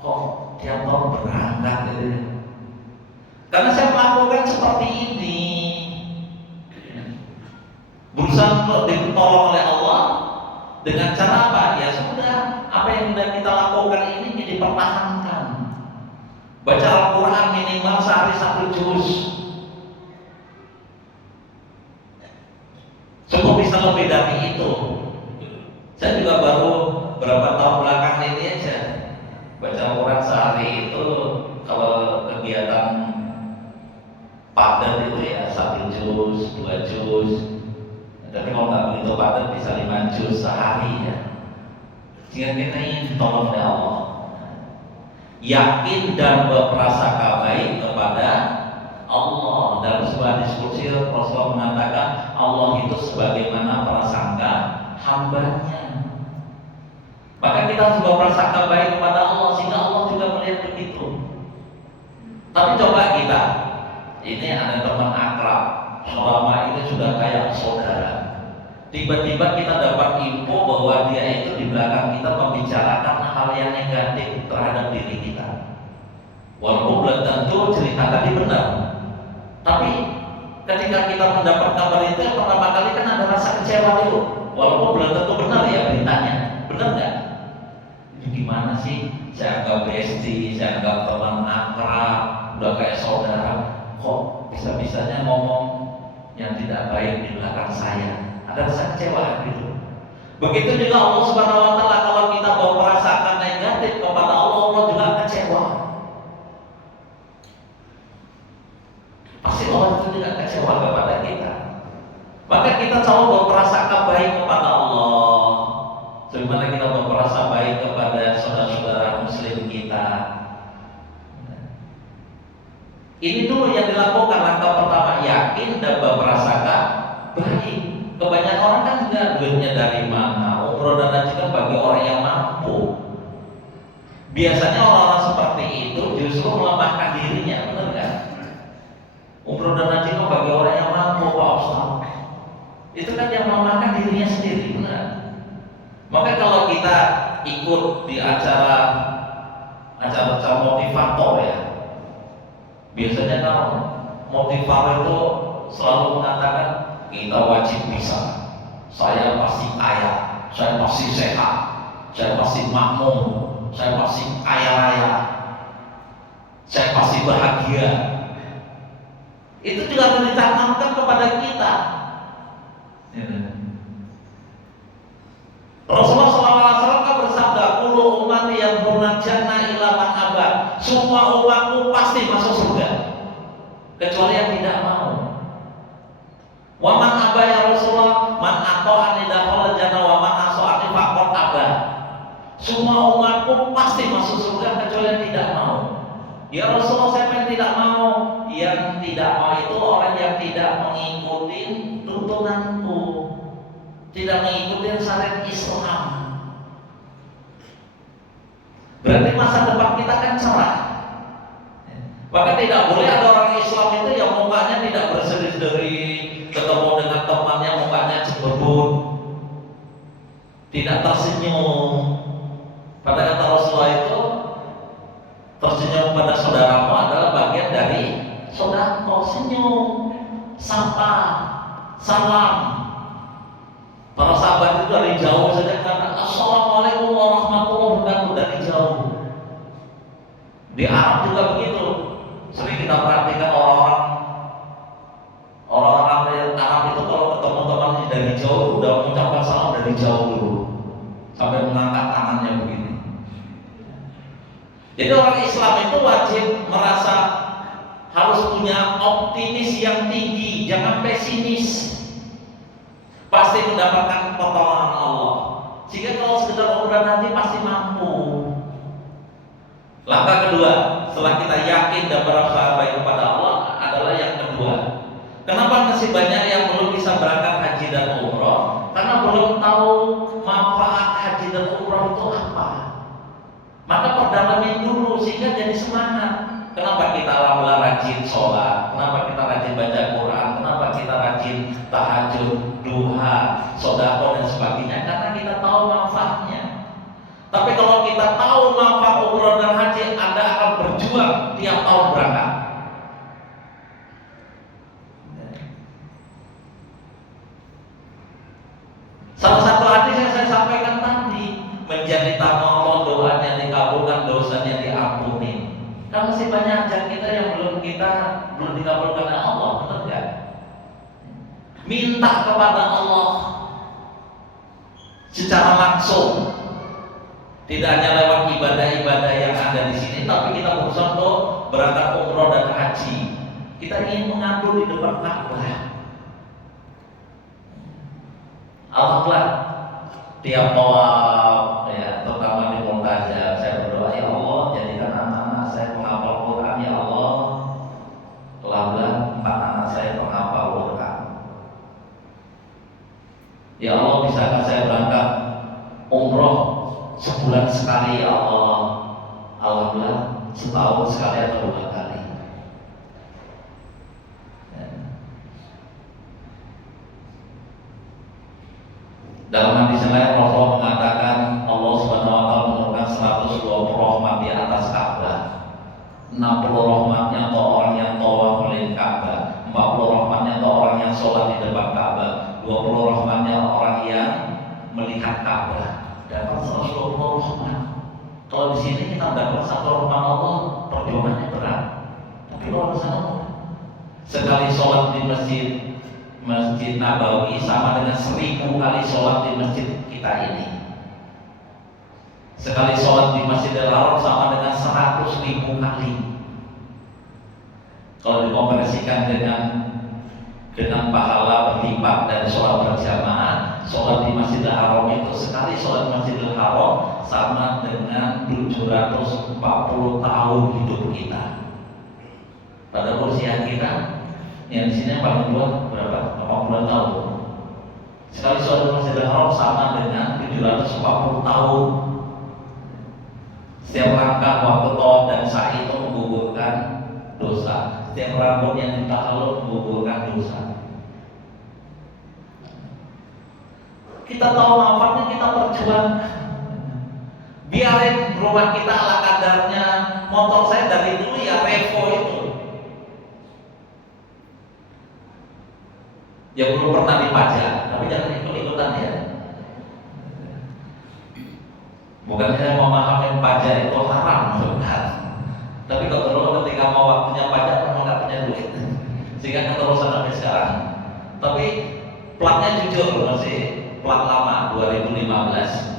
kok tiap tahun berangkat gitu. Karena saya melakukan seperti ini, berusaha untuk ditolong oleh Allah dengan cara apa? Ya sudah, apa yang sudah kita lakukan ini dipertahankan. Baca Al-Quran minimal sehari 1 juz. Cukup bisa lebih dari itu. Saya juga baru berapa tahun belakangan ini aja baca Al-Quran sehari itu, kalau kegiatan padat itu ya 1 juz, 2 juz. Tapi kalau nggak begitu padat bisa 5 juz sehari ya. Sehingga kita ingin ditolong oleh Allah. Yakin dan berprasangka baik kepada Allah. Dalam sebuah diskusi Rasulullah mengatakan Allah itu sebagaimana prasangka hambanya. Maka kita harus berprasangka baik kepada Allah sehingga Allah juga melihat begitu. Tapi coba kita, ini ada teman akrab, selama ini sudah kayak saudara. Tiba-tiba kita dapat info bahwa dia itu di belakang kita membicarakan hal yang negatif terhadap diri kita. Walaupun belum tentu cerita tadi benar, tapi ketika kita mendapat kabar itu yang pertama kali kan ada rasa kecewa dulu. Walaupun belum tentu benar ya beritanya, benar nggak? Ini gimana sih? Saya anggap bestie, saya anggap teman akrab, udah kayak saudara, kok bisa-bisanya ngomong yang tidak baik di belakang saya. Ada rasa kecewa gitu. Begitu juga Allah Subhanahu wa taala, kalau kita bawa perasaan negatif kepada Allah, Allah juga kecewa. Pasti Allah itu juga kecewa kepada kita. Maka kita selalu berprasangka baik kepada Allah. Sebagaimana kita berprasangka baik kepada saudara-saudara muslim kita. Ini dulu yang dilakukan. Langkah pertama, yakin dan berprasangka baik. Kebanyakan orang kan juga duitnya dari mana? Umroh dan haji kan bagi orang yang mampu. Biasanya orang-orang seperti itu justru melemahkan dirinya, benar nggak? Umroh dan haji kan bagi orang yang mampu, Pak Ustaz. Itu kan yang melemahkan dirinya sendiri, benar? Maka kalau kita ikut di acara motivator ya, biasanya kalau motivator itu selalu mengatakan kita wajib bisa, saya pasti kaya, saya pasti sehat, saya pasti makmur, saya pasti kaya raya, saya pasti bahagia. Itu juga harus ditanamkan kepada kita. Rasulullah SAW kan bersabda, "Kullu ummati yadkhuluna jannah illa man aba." Semua umatku pasti masuk surga, kecuali yang tidak mau. Wa man aba ya Rasulullah, man ata'ani dakhala jannah wa man asa'ani faqad aba. Ya Rasulullah, saya memang tidak mau. Yang tidak mau itu orang yang tidak mengikuti tuntunanku, tidak mengikuti syariat Islam. Berarti masa depan kita kan cerah. Maka tidak boleh ada orang Islam itu yang mukanya tidak berseri-seri, ketemu dengan temannya mukanya cemberut, tidak tersenyum. Pada kata Rasulullah itu, tersenyum pada saudaramu adalah bagian dari saudara. Senyum, sapa, salam. Para sahabat itu dari jauh saja kata Assalamualaikum warahmatullahi wabarakatuh dari jauh. Di Arab juga begitu. Sering kita perhatikan orang-orang Arab itu kalau ketemu temannya dari jauh udah mengucapkan salam dari jauh dulu, sampai mengangkat tangannya begini. Jadi orang Islam itu wajib merasa harus punya optimis yang tinggi, jangan pesimis. Pasti mendapatkan pertolongan Allah. Sehingga kalau sekedar ukuran nanti pasti mampu. Langkah kedua, setelah kita yakin dan berasa baik kepada Allah, adalah yang kedua. Kenapa masih banyak yang belum bisa berangkat haji dan umroh? Karena belum tahu manfaat haji dan umroh itu apa. Maka perdalamin dulu sehingga jadi semangat. Kenapa kita alhamdulillah rajin sholat? Kenapa kita rajin baca Quran? Kenapa kita rajin tahajud, duha, sodako dan sebagainya? Karena kita tahu manfaatnya. Tapi kalau kita tahu manfaat umroh dan haji, Anda akan berjuang tiap tahun berangkat. Salah satu hadis yang saya sampaikan tadi, menjadi tamu Allah, doanya dikabulkan, dosanya diampuni. Kan masih banyak hajat kita yang belum dikabulkan oleh Allah, benar nggak? Minta kepada Allah secara langsung, tidak hanya lewat ibadah-ibadah yang ada di sini, tapi kita berusaha untuk berangkat umroh dan haji. Kita ingin mengadu di depan Ka'bah. Alhamdulillah, tiap tawaf, ya, terutama di Multazam, saya berdoa, ya Allah, jadikan anak-anak saya penghafal Quran, ya Allah. Alhamdulillah, 4 anak saya penghafal Quran. Ya Allah, bisakah saya berangkat umroh sebulan sekali, ya Allah. Alhamdulillah, setahun sekali atau 2 kali. Dalam hadis yang lain Rasulullah mengatakan Allah Subhanahu wa taala menurunkan 120 rahmat di atas Ka'bah. 60 rahmatnya untuk orang yang tawaf melihat Ka'bah, 40 rahmatnya untuk orang yang sholat di depan Ka'bah, 20 rahmatnya orang yang melihat Ka'bah. Dapat 120 rahmat. Kalau di sini kita dapat 1 rahmat Allah, perjuangannya berat. Tapi kalau di sana sekali sholat di Masjid Nabawi sama dengan 1000 kali sholat di masjid kita ini. Sekali sholat di Masjidil Haram sama dengan 100.000 kali. Kalau dikomparasikan dengan pahala berlipat dan sholat berjamaah, sholat di Masjidil Haram itu sekali sholat di Masjidil Haram sama dengan 740 tahun hidup kita. Pada usia kita yang di sini paling tua berapa? 80 tahun. Sekali sholat di Masjidil Haram sama dengan 740 tahun. Setiap langkah waktu tawaf dan sa'i itu menggugurkan dosa. Setiap rambut yang ditahalul menggugurkan dosa. Kita tahu manfaatnya, kita perjuangkan. Biarin rumah kita ala kadarnya. Motor saya dari dulu ya Revo itu, yang belum pernah dipajak, tapi jangan ikut-ikutan ya. Bukan saya memahami pajak itu haram, benar. Tapi kalau dulu ketika mau waktunya pajak memang nggak punya duit, sehingga keterusan sampai sekarang. Tapi platnya jujur masih plat lama 2015.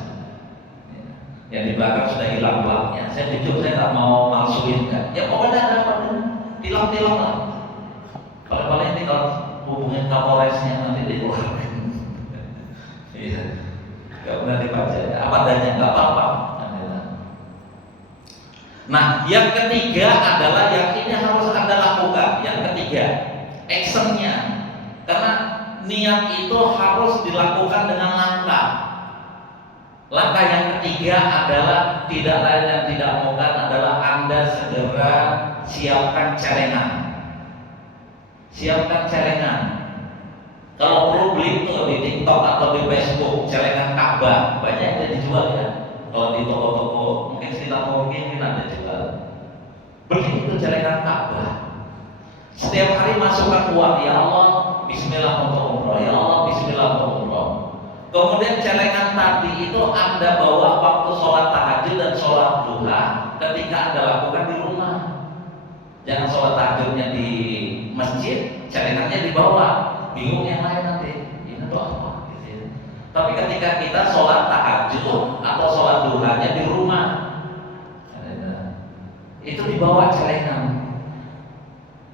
Yang di belakang sudah hilang platnya. Saya jujur, saya nggak mau malsuin kan. Ya pokoknya ada apa? Tilang-tilang lah. Paling-paling ini kalau hubungin Kapolresnya nanti dikeluarkan. Iya, nggak pernah dipajak. Apa adanya, nggak apa-apa. Nah, yang ketiga adalah yang ini harus Anda lakukan. Yang ketiga, actionnya. Karena niat itu harus dilakukan dengan langkah. Langkah yang ketiga adalah tidak lain dan tidak bukan adalah Anda segera siapkan celengan. Siapkan celengan. Kalau perlu beli itu di TikTok atau di Facebook celengan Ka'bah, banyak yang dijual ya. Kalau di toko-toko mungkin sekitar mungkin ada jual. Beli itu celengan Ka'bah. Setiap hari masukkan uang, ya Allah, Bismillah untuk umroh, ya Allah, Bismillah untuk umroh. Kemudian celengan tadi itu Anda bawa waktu sholat tahajud dan sholat duha ketika Anda lakukan di rumah. Jangan sholat tahajudnya di masjid, celengannya dibawa. Bingung yang lain nanti, ini tuh apa? Gitu. Tapi ketika kita sholat tahajud atau sholat duhanya di rumah, itu dibawa celengan.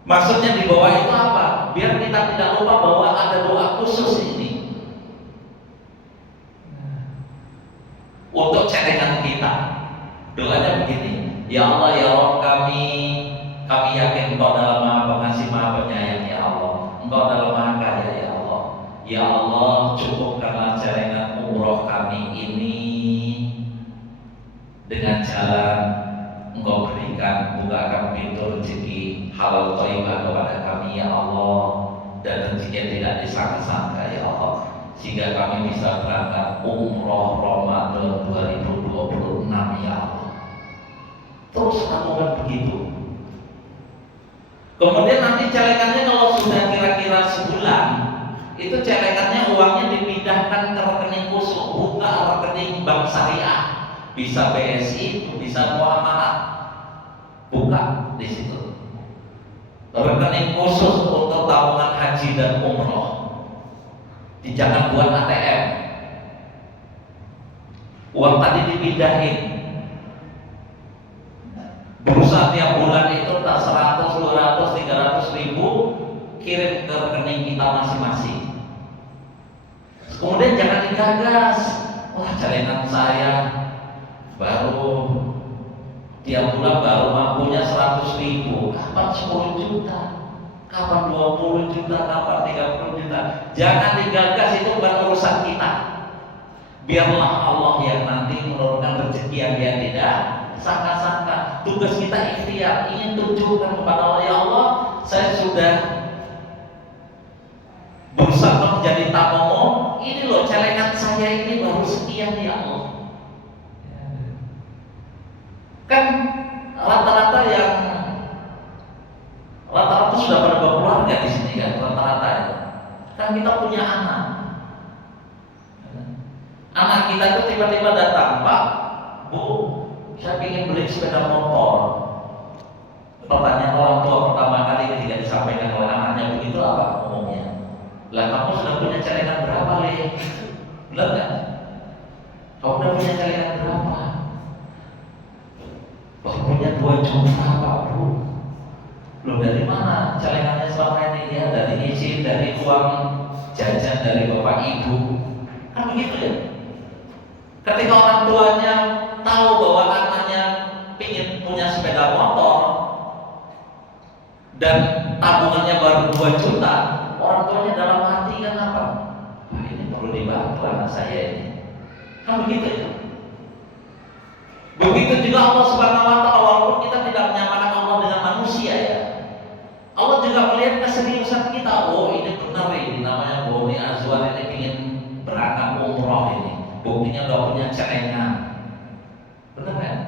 Maksudnya dibawa itu apa? Biar kita tidak lupa bahwa ada doa khusus ini untuk celengan kita. Doanya begini, ya Allah ya Rabb kami yakin Engkau adalah Maha Pengasih Maha Penyayang ya Allah. Engkau adalah Maha Kaya ya Allah. Ya Allah, cukupkanlah celengan umroh kami ini dengan jalan Engkau berikan, bukakan pintu rezeki halal thayyibah kepada kami ya Allah, dan rezeki yang tidak disangka-sangka ya Allah, sehingga kami bisa berangkat umroh Ramadan 2026 ya Allah. Terus lakukan begitu. Kemudian nanti celengannya kalau sudah kira-kira sebulan, itu celengannya uangnya dipindahkan ke rekening khusus, buka rekening bank syariah, bisa BSI, bisa muamalah, buka di situ. Rekening khusus untuk tabungan haji dan umroh. Jangan buat ATM. Uang tadi dipindahin. Berusaha tiap bulan itu tak 100, 200, 300 ribu kirim ke rekening kita masing-masing. Kemudian jangan digagas. Wah, celengan saya baru tiap bulan baru mampunya 100 ribu. Kapan 10 juta? Kapan 20 juta? Kapan 30 juta? Jangan digagas, itu bukan urusan kita. Biarlah Allah yang nanti menurunkan rezeki yang dia tidak sangka-sangka. Tugas kita ikhtiar, ingin tunjukkan kepada Allah, ya Allah, saya sudah berusaha menjadi tamu. Ini loh celengan saya ini baru sekian ya Allah. Kan rata-rata sudah pada berkeluarga di sini kan, rata-rata ya. Kan kita punya anak. Anak kita itu tiba-tiba datang, Pak, Bu, saya ingin beli sepeda motor. Pertanyaan orang tua pertama kali ketika disampaikan oleh anaknya begitu apa umumnya? Lah kamu sudah punya celengan berapa, Le? Belum kan? Kamu sudah punya celengan berapa? Baru punya 2 juta, Pak, Bu. Loh, dari mana celengannya selama ini? Ya dari izin, dari uang jajan dari bapak ibu. Kan begitu ya? Ketika orang tuanya tahu bahwa anaknya ingin punya sepeda motor dan tabungannya baru 2 juta, orang tuanya dalam hati kan apa? Wah, ini perlu dibantu anak saya ini. Kan begitu ya? Begitu juga Allah Subhanahu wa Ta'ala, walaupun kita tidak menyamakan Allah dengan manusia ya, Allah juga melihat keseriusan kita. Oh, ini benar ini namanya Boni Azwar ini ingin berangkat umroh ini. Buktinya udah punya celengan. Benar kan?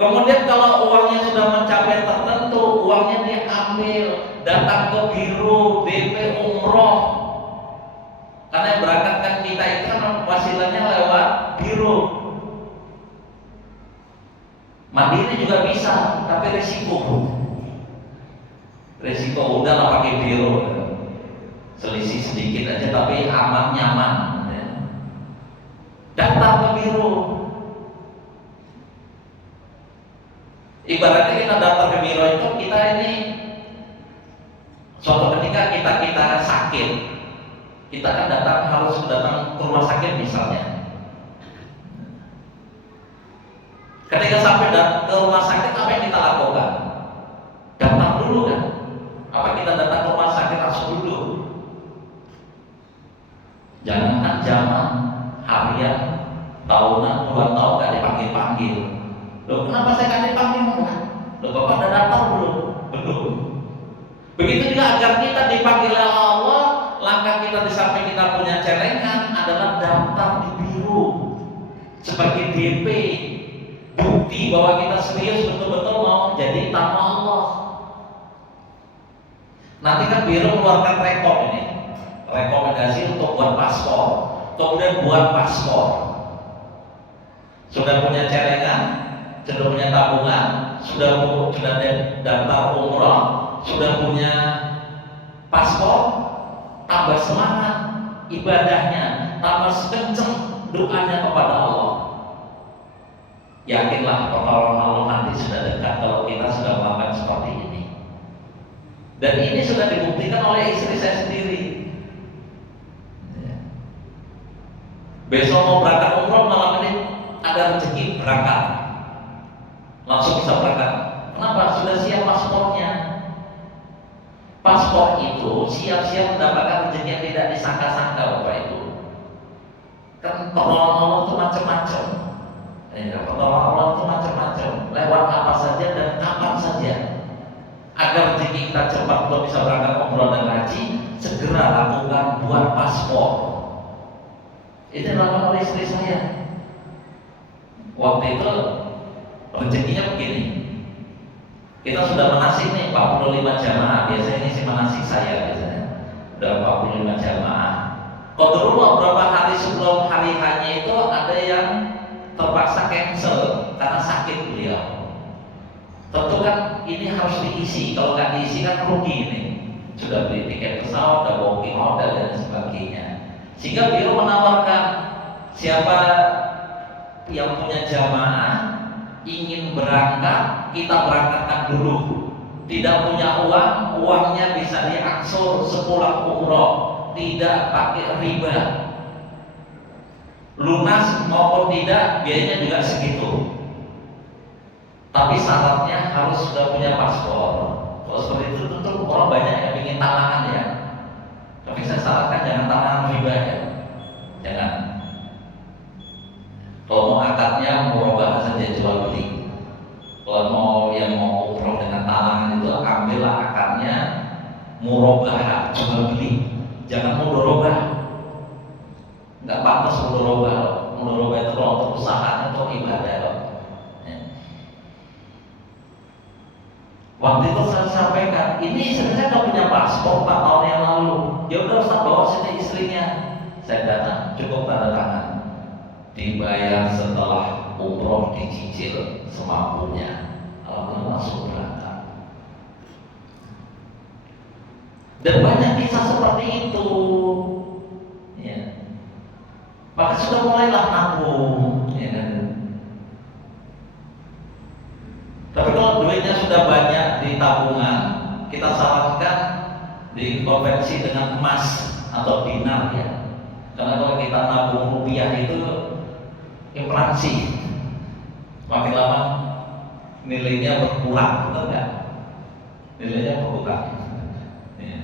Kemudian kalau uangnya sudah mencapai tertentu, uangnya diambil, datang ke biro DP umroh. Karena yang berangkatkan kita itu kan wasilahnya lewat biro. Mandiri juga bisa, tapi resiko. Resiko udahlah pakai biro. Selisih sedikit aja tapi aman nyaman. Datang ke biro. Ibaratnya kita datang ke biro itu kita ini suatu ketika kita sakit, kita kan harus datang ke rumah sakit misalnya. Ketika sampai ke rumah sakit, apa yang kita lakukan? Daftar dulu kan? Apa kita datang ke rumah sakit langsung duduk? Jangankan zaman harian, tahunan, puluhan tahun gak dipanggil-panggil. Loh, kenapa saya gak dipanggil? Loh, Bapak udah daftar belum? Belum. Begitu juga agar kita dipanggil oleh Allah, langkah kita di samping kita punya celengan adalah daftar di biro sebagai DP, bukti bahwa kita serius betul-betul mau jadi tamu Allah. Nanti kan biro mengeluarkan rekom ini, rekomendasi untuk buat paspor, kemudian buat paspor. Sudah punya celengan, sudah punya tabungan, sudah daftar umroh, sudah punya paspor, tambah semangat ibadahnya, tambah kenceng doanya kepada Allah. Yakinlah pertolongan Allah nanti sudah dekat kalau kita sudah melakukan seperti ini. Dan ini sudah dibuktikan oleh istri saya sendiri. Besok mau berangkat umroh, malam ini ada rezeki berangkat, langsung bisa berangkat. Kenapa? Sudah siap paspornya. Paspor itu siap-siap mendapatkan rezeki yang tidak disangka-sangka, Bapak Ibu. Kan pertolongan Allah itu macam-macam. Pertolongan Allah itu macam-macam. Lewat apa saja dan kapan saja. Agar rezeki kita cepat untuk bisa berangkat umroh dan haji, segera lakukan buat paspor. Itu dilakukan oleh istri saya. Waktu itu rezekinya begini. Kita sudah manasik nih 45 jamaah. Biasanya ini si manasik saya biasanya. Udah 45 jamaah. Qadarullah beberapa hari sebelum hari hanya itu ada yang terpaksa cancel karena sakit beliau. Tentu kan ini harus diisi. Kalau nggak diisi kan rugi ini. Sudah beli tiket pesawat, udah booking hotel dan sebagainya. Sehingga beliau menawarkan siapa yang punya jamaah ingin berangkat, kita berangkatkan dulu. Tidak punya uang, uangnya bisa diangsur sepulang umroh, tidak pakai riba. Lunas maupun tidak, biayanya juga segitu. Tapi syaratnya harus sudah punya paspor. Kalau seperti itu tentu orang banyak yang ingin talangan ya. Tapi saya sarankan jangan talangan riba ya. Jangan. Kalau mau akadnya merubah saja jual beli. Kalau mau yang mau umroh dengan talangan itu ambillah akadnya murabah jual beli. Jangan mudharabah. Enggak pantas mudharabah. Mudharabah itu kalau untuk usaha untuk ibadah loh. Waktu itu saya sampaikan, ini sebenarnya udah punya paspor 4 tahun yang lalu. Ya udah Ustaz, bawa sini istrinya. Saya datang, cukup tanda tangan. Dibayar setelah umroh dicicil semampunya. Alhamdulillah langsung berangkat. Dan banyak kisah seperti itu. Ya. Maka sudah mulailah nabung, ya kan? Tapi kalau duitnya sudah banyak di tabungan, kita sarankan dikonversi dengan emas atau dinar ya. Karena kalau kita nabung rupiah itu inflasi, makin lama nilainya berkurang, betul nggak? Nilainya berkurang. Ya.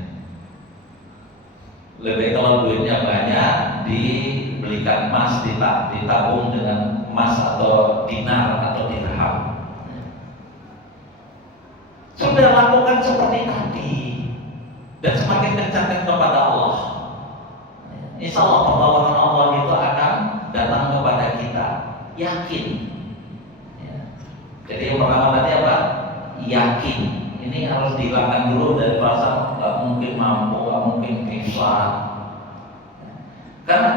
Lebih kalau duitnya banyak dibelikan emas, ditabung dengan emas atau dinar atau dirham. Sudah lakukan seperti tadi dan semakin kencangkan kepada Allah, insya Allah pertolongan Allah itu akan datang kepada kita. Yakin ya. Jadi yang pertama tadi apa? Yakin. Ini harus dihilangkan dulu dari perasaan gak mungkin mampu, gak mungkin bisa. Karena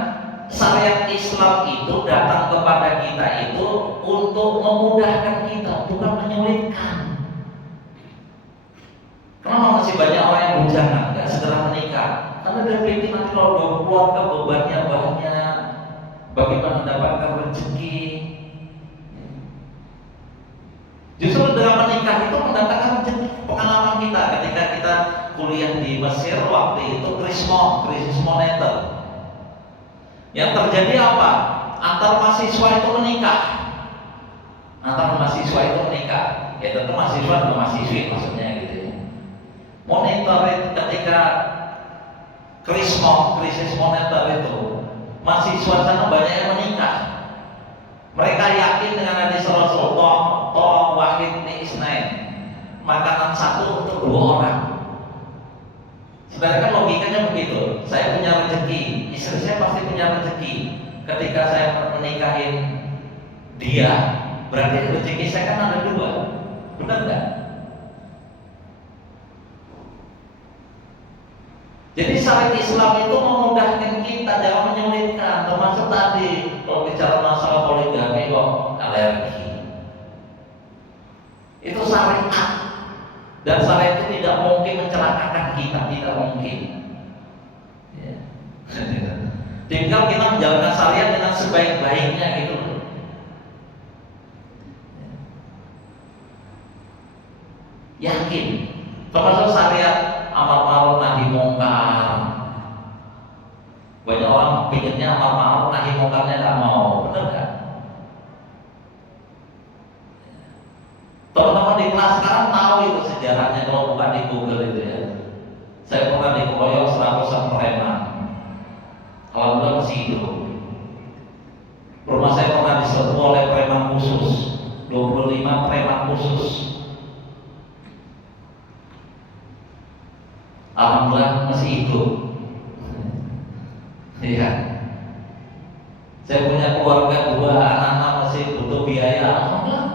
syariat Islam itu datang kepada kita itu untuk memudahkan kita, bukan menyulitkan. Kenapa masih banyak orang yang bujangan, nggak segera menikah? Karena dia pikir nanti kalau keluarga bebannya banyak, bagaimana mendapatkan rezeki? Justru dengan menikah itu mendatangkan rezeki. Pengalaman kita ketika kita kuliah di Mesir waktu itu krisis moneter. Yang terjadi apa? Antar mahasiswa itu menikah. antara mahasiswa itu menikah. Ya tentu mahasiswa dengan mahasiswi maksudnya gitu ya. Monitor itu ketika krisis moneter itu, mahasiswa sana banyak yang menikah. Mereka yakin dengan hadis Rasul, toh wahid ni isnain, makanan satu untuk 2 orang. Sebenarnya kan logikanya begitu. Saya punya rezeki, istri saya pasti punya rezeki. Ketika saya menikahin dia, berarti rezeki saya kan ada 2. Benar nggak? Jadi syariat Islam itu memudahkan kita, jangan menyulitkan. Termasuk tadi kalau bicara masalah poligami kok alergi. Itu syariat, dan syariat itu tidak mungkin mencelakakan kita, tidak mungkin. Ya. Tinggal kita menjalankan syariat dengan sebaik-baiknya gitu. Yakin, termasuk syariat amar ma'ruf nahi mungkar. Banyak orang pikirnya amar ma'ruf nahi mungkarnya nggak mau, benar nggak? Teman-teman di kelas sekarang tahu itu sejarahnya kalau bukan di Google itu ya. Saya pernah dikeroyok 100-an preman. Alhamdulillah masih hidup. Rumah saya pernah diserbu oleh preman khusus, 25 preman khusus. Alhamdulillah masih hidup. Iya. Saya punya keluarga 2, anak-anak masih butuh biaya. Alhamdulillah.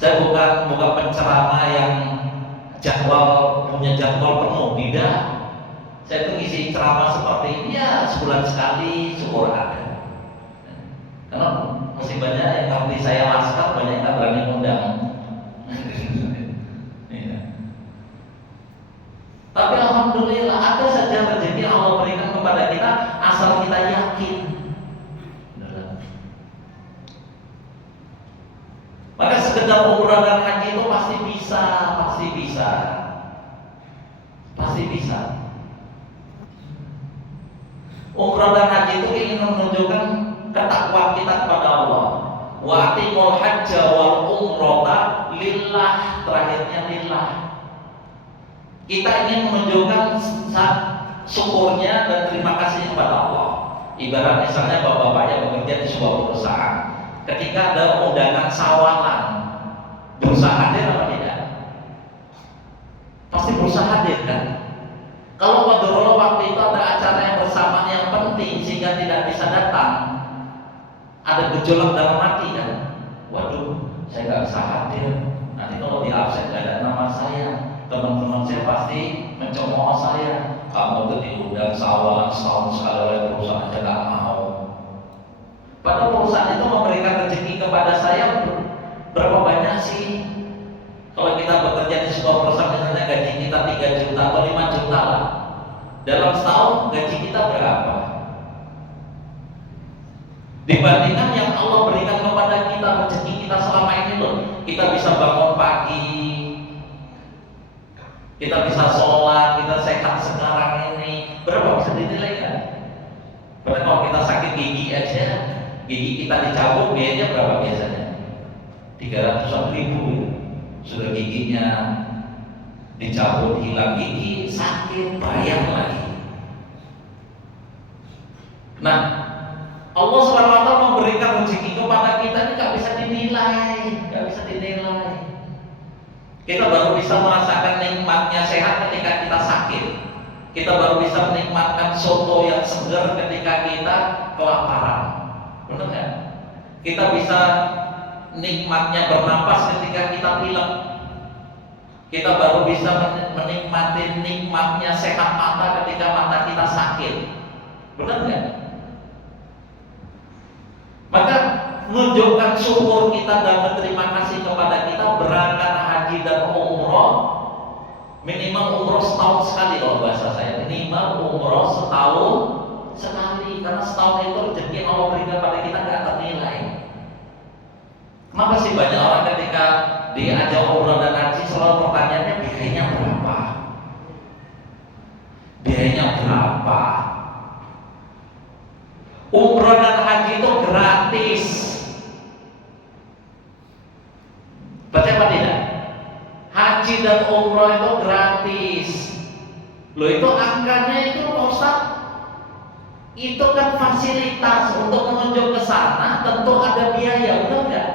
Saya bukan penceramah yang punya jadwal penuh, tidak. Saya itu ngisi ceramah seperti ini ya sebulan sekali, syukur ada. Karena masih banyak yang ngerti saya laskar, banyak yang berani undang. Tapi alhamdulillah ada saja rezeki yang Allah berikan kepada kita asal kita yakin. Maka sekedar umrah dan haji itu pasti bisa, pasti bisa. Umrah dan haji itu ingin menunjukkan ketakwaan kita kepada Allah. Wa atimul hajja wal umrata lillah, terakhirnya lillah. Kita ingin menunjukkan syukurnya dan terima kasih kepada Allah. Ibarat misalnya bapak-bapak yang bekerja di sebuah perusahaan, ketika ada undangan sawalan, berusaha hadir apa tidak? Pasti berusaha hadir kan? Kalau qadarullah waktu itu ada acara yang bersama yang penting sehingga tidak bisa datang, ada gejolak dalam hati kan? Waduh, saya nggak bisa hadir. Nanti kalau di absen nggak ada nama saya, teman-teman saya pasti mencemooh saya. Kamu tuh diundang sawalan setahun sekali oleh perusahaan aja nggak mau. Padahal perusahaan itu memberikan rezeki kepada saya berapa banyak sih? Kalau kita bekerja di sebuah perusahaan misalnya gaji kita 3 juta atau 5 juta lah, dalam setahun gaji kita berapa? Dibandingkan yang Allah berikan kepada kita rezeki kita selama ini loh. Kita bisa bangun pagi, kita bisa sholat, kita sehat sekarang ini, berapa bisa dinilai kan? Padahal kalau kita sakit gigi aja, gigi kita dicabut biayanya berapa biasanya? 300-an ribu. Sudah giginya dicabut, hilang gigi, sakit, bayar lagi. Nah, Allah SWT memberikan rezeki kepada kita ini nggak bisa dinilai. Kita baru bisa merasakan nikmatnya sehat ketika kita sakit. Kita baru bisa menikmatkan soto yang segar ketika kita kelaparan. Benar nggak? Kita bisa nikmatnya bernapas ketika kita pilek. Kita baru bisa menikmati nikmatnya sehat mata ketika mata kita sakit. Benar nggak? Maka menunjukkan syukur kita dan berterima kasih kepada kita, berangkat haji dan umroh, minimal umroh setahun sekali kalau bahasa saya, minimal umroh setahun sekali, karena setahun itu rezeki Allah berikan pada kita nggak ternilai. Kenapa sih banyak orang ketika diajak umroh dan haji selalu pertanyaannya biayanya berapa? Biayanya berapa? Umroh dan haji itu gratis. Percaya apa tidak? Haji dan umroh itu gratis. Loh, itu angkanya itu Pak Ustaz, itu kan fasilitas untuk menunjuk ke sana, tentu ada biaya, benar nggak?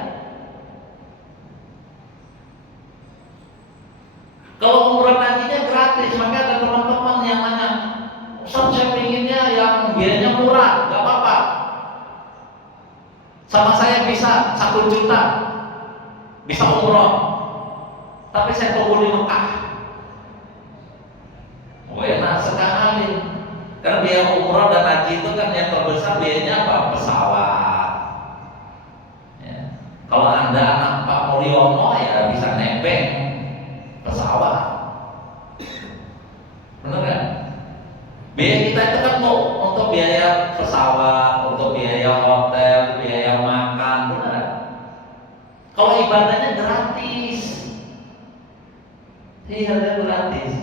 Kalau umroh hajinya gratis, maka ada teman-teman yang nanya, Ustaz, saya pinginnya yang biayanya murah, nggak apa-apa. Sama saya bisa 1 juta, bisa umroh, tapi saya tunggu di Mekah. Oh, enak sekali. Karena biaya umroh dan haji itu kan yang terbesar biayanya apa? Pesawat. Ya. Kalau Anda anak Pak Mulyono ya bisa nebeng pesawat. Benar kan? Biaya kita itu kan untuk biaya pesawat, untuk biaya hotel, biaya makan, benar? Kalau ibadahnya gratis, iya gratis.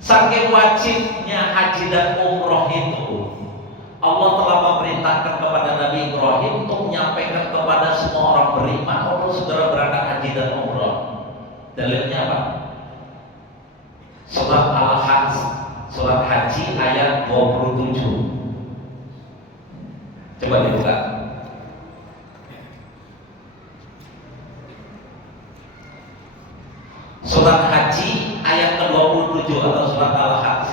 Saking wajibnya haji dan umroh itu, Allah telah memerintahkan kepada Nabi Ibrahim untuk menyampaikan kepada semua orang beriman untuk segera berangkat haji dan umroh. Dalilnya apa? Surat Al-Hajj, surat Haji ayat 27. Coba dibuka. Surat Haji ayat ke-27 atau surat Al-Hajj.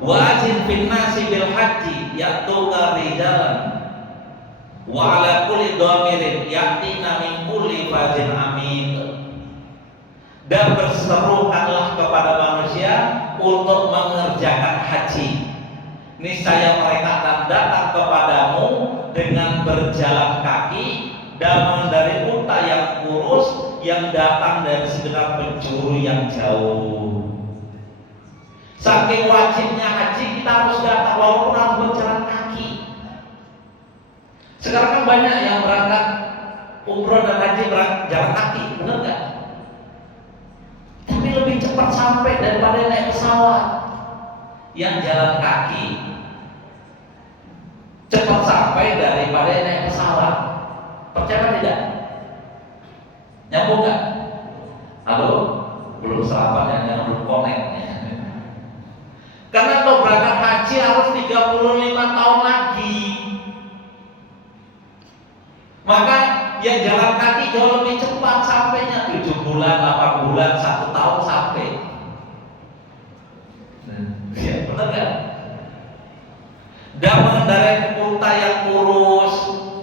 Wa'azin fin nasi bil haji ya'tuka rijalan wa ala kulli dhamirin ya'tina min kulli fajin amid. Dan berserukanlah kepada manusia untuk mengerjakan haji. Niscaya mereka akan datang kepadamu dengan berjalan kaki dan dari unta yang kurus yang datang dari segenap penjuru yang jauh. Saking wajibnya haji, kita harus datang walaupun harus berjalan kaki. Sekarang kan banyak yang berangkat umroh dan haji berjalan kaki, benar nggak? Tapi lebih cepat sampai daripada naik pesawat. Yang jalan kaki cepat sampai daripada naik pesawat. Percaya tidak? Nyambung nggak? Halo, belum serapan yang belum connect. Karena kalau berangkat haji harus 35 tahun lagi. Maka yang jalan kaki jauh lebih cepat sampainya, 7 bulan, 8 bulan, 1 tahun sampai. Ya, benar nggak? Dan mengendarai unta yang kurus.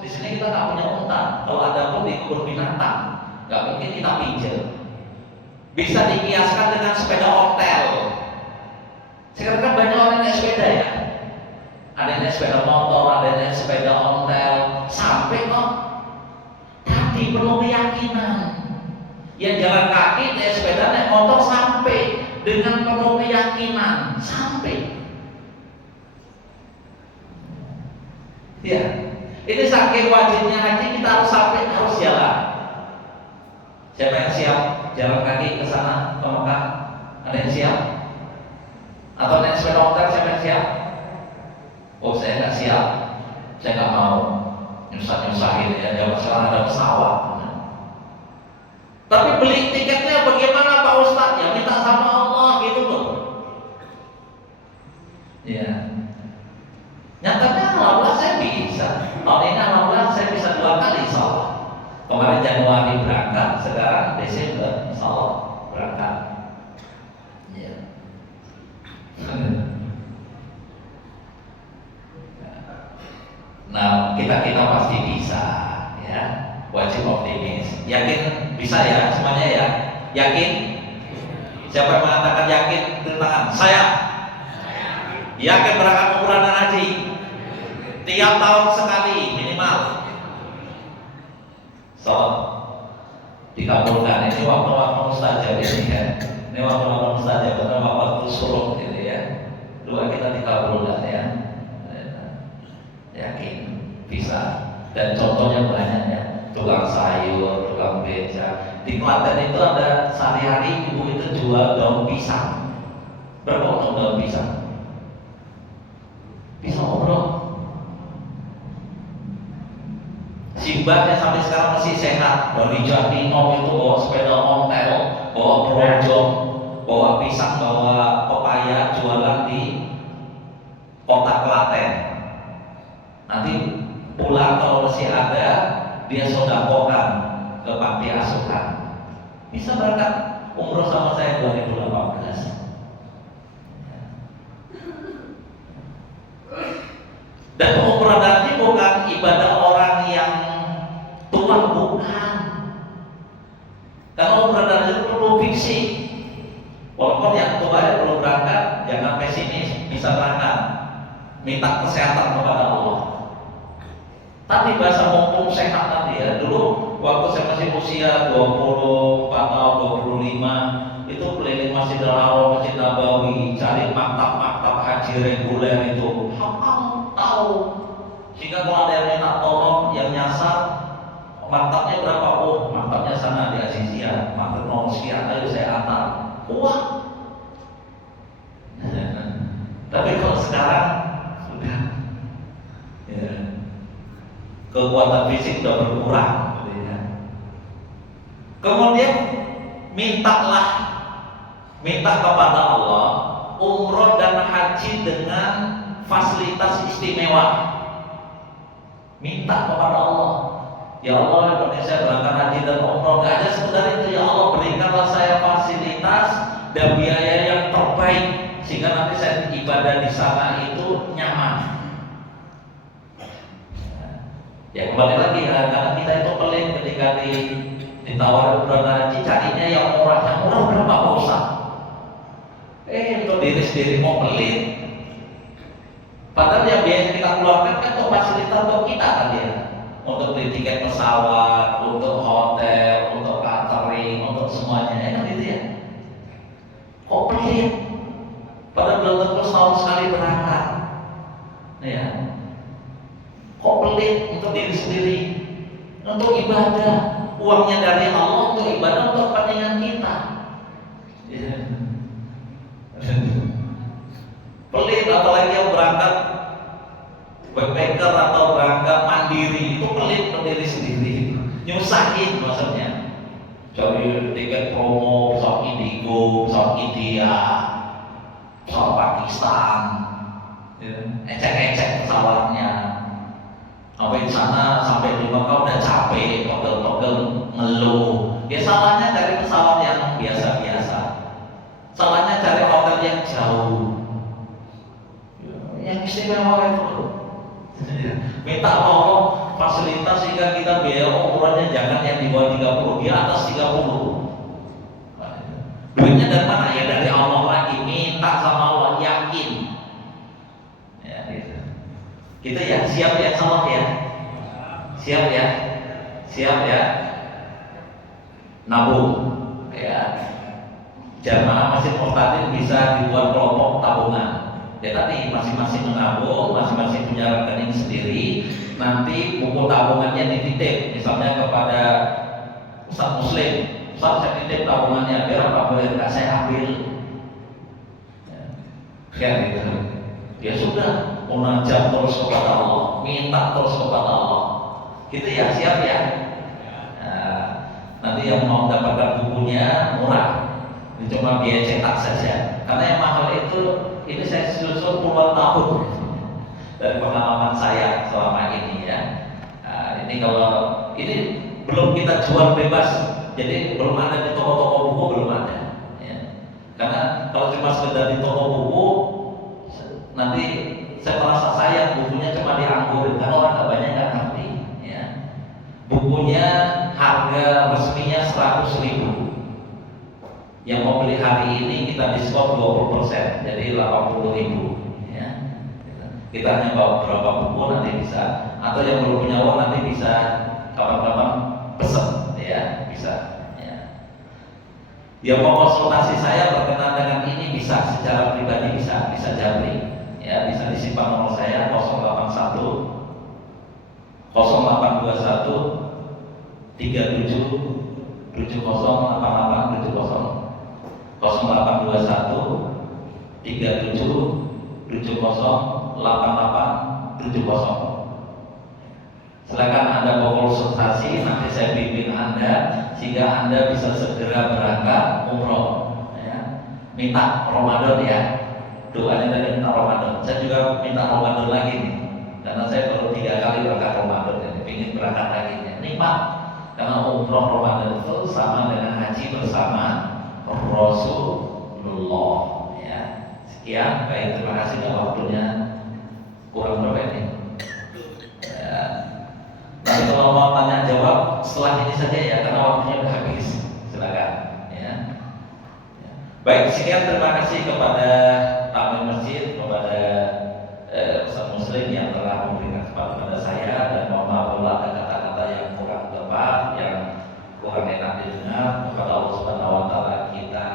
Di sini kita nggak punya unta. Kalau ada pun di kebun binatang, nggak mungkin kita pinjam. Bisa dikiaskan dengan sepeda ontel. Sekarang kan banyak orang naik sepeda ya. Ada yang naik sepeda motor, ada yang naik sepeda ontel. Sampai kok hati penuh keyakinan. Yang jalan kaki, naik sepeda, naik motor sampai dengan penuh keyakinan sampai. Ya, ini saking wajibnya haji kita harus sampai, harus jalan. Siapa yang siap jalan kaki ke sana ke Mekah? Ada yang siap? Atau naik sepeda motor, siapa yang siap? Oh, saya nggak siap, saya nggak mau nyusah-nyusahin ya. Jangan sekarang ada pesawat. Tapi beli tiketnya bagaimana Pak Ustadz? Ya minta sama Allah gitu loh. Ya. Nyatanya alhamdulillah saya bisa. Tahun ini alhamdulillah saya bisa 2 kali insyaallah. Kemarin Januari berangkat, sekarang Desember insyaallah berangkat. Ya. Nah, kita pasti bisa, ya. Wajib optimis. Yakin bisa ya semuanya ya? Yakin? Siapa yang mengatakan yakin? Tulis tangan. Saya. Yakin berangkat umrah dan haji. Tiap tahun sekali minimal. So, dikabulkan. Ini waktu-waktu mustajab ini ya. Ini waktu-waktu mustajab karena waktu suruh gitu ya. Doa kita dikabulkan ya. Yakin bisa. Dan contohnya banyak ya. Tukang sayur, tukang beca. Di Klaten itu ada sehari-hari ibu itu jual daun pisang. Berapa untuk daun pisang? bisa umroh. Simbahnya sampai sekarang masih sehat. Dari Jatinong itu bawa sepeda ontel, bawa brojol, bawa pisang, bawa pepaya, jualan di kota Klaten. Nanti pulang kalau masih ada, dia sodakokan ke panti asuhan. Bisa berangkat umroh sama saya 2018. Dan umroh tadi bukan ibadah orang yang tua, bukan. Karena umroh tadi itu perlu fisik. Walaupun yang tua belum berangkat, jangan pesimis, bisa berangkat. Minta kesehatan kepada Allah. Tadi bahasa mumpung sehat tadi ya. Dulu waktu saya masih usia 24 tahun, 25, itu keliling Masjidil Haram, Masjid Nabawi, cari maktab-maktab haji reguler itu. Hafal, tahu. Sehingga kalau ada yang minta tolong, yang nyasar, maktabnya berapa? Oh, maktabnya sana di Azizia, maktab nomor sekian, ayo saya antar. Wah. Tapi kalau sekarang sudah ya, kekuatan fisik sudah berkurang. Kemudian minta kepada Allah umroh dan haji dengan fasilitas istimewa. Minta kepada Allah, ya Allah, Indonesia berangkat haji dan umroh, gak ada sekedar itu, ya Allah, berikanlah saya fasilitas dan biaya yang terbaik sehingga nanti saya ibadah di sana itu nyaman. Ya kembali lagi ya, karena kita itu pelit ketika ditawar umroh haji, carinya yang murah berapa Pak Ustaz? Untuk diri sendiri mau pelit. Padahal yang biaya kita keluarkan kan untuk fasilitas untuk kita kan ya, untuk beli tiket pesawat, untuk hotel, untuk catering, untuk semuanya, ya kan gitu ya. Kok pelit? Padahal belum tentu setahun sekali berangkat. Ya. Kok pelit untuk diri sendiri, untuk ibadah, uangnya dari Allah untuk ibadah, untuk kepentingan kita. Ya. Pelit, apalagi yang berangkat backpacker atau berangkat mandiri, itu pelit berdiri sendiri, nyusahin maksudnya. Cari tiket promo, pesawat Indigo, pesawat India, pesawat Pakistan, ecek-ecek pesawatnya. Sampai di sana, sampai di Mekah udah capek, pegel-pegel, ngeluh. Ya salahnya cari pesawat yang biasa-biasa, salahnya cari hotel yang jauh, yang istimewa itu. Minta Allah fasilitas sehingga kita biaya ukurannya jangan yang di bawah 30, di atas 30. Duitnya dari mana? Ya dari Allah lagi. Minta sama Allah, yakin. Ya, gitu. Kita ya siap ya sama ya. Siap ya. Siap ya. Nabung ya. Jamaah Masjid Muhtadin bisa dibuat kelompok tabungan. Ya tadi masing-masing menabung, masing-masing punya rekening sendiri. Nanti buku tabungannya dititip, misalnya kepada Ustaz Muslim. Ustaz, saya titip tabungannya, biar apa boleh nggak saya ambil? Ya gitu. Ya sudah, munajat terus kepada Allah, minta terus kepada Allah. Gitu ya, siap ya. Nah, nanti yang mau dapatkan bukunya murah, ini cuma biaya cetak saja. Karena yang mahal itu, ini saya susun puluhan tahun dari pengalaman saya selama ini ya. Nah, ini kalau ini belum kita jual bebas, jadi belum ada di toko-toko buku, belum ada. Ya. Karena kalau cuma sekedar di toko buku, nanti saya merasa sayang bukunya cuma dianggurin, karena orang banyak nggak ngerti. Ya. Bukunya harga resminya 100.000. Yang mau beli hari ini kita diskon 20%, jadi 80.000 ya. Kita hanya bawa berapa buku nanti bisa, atau yang belum punya uang nanti bisa kapan-kapan pesen ya, bisa ya. Yang mau konsultasi saya berkenan dengan ini bisa secara pribadi, bisa japri ya, bisa disimpan nomor saya 081 0821 37 7088 70 0821 37 7088 8870. Silakan Anda berkonsultasi, nanti saya bimbing Anda sehingga Anda bisa segera berangkat umroh. Ya. Minta Ramadan ya, doanya tadi minta Ramadan. Saya juga minta Ramadan lagi nih, karena saya baru 3 kali berangkat Ramadan dan ingin berangkat lagi. Nikmat, karena umroh Ramadan itu sama dengan haji bersama Rasulullah. Ya. Sekian, baik, terima kasih. Waktunya kurang berapa ini? Tapi kalau mau tanya jawab setelah ini saja ya, karena waktunya sudah habis. Silakan. Ya. Baik, sekian, terima kasih kepada takmir masjid, kepada Ustaz Muslim yang telah memberikan kesempatan kepada saya, dan mohon maaf kalau ada kata-kata yang kurang tepat, yang kurang enak didengar. Kepada Allah Subhanahu Wa Taala kita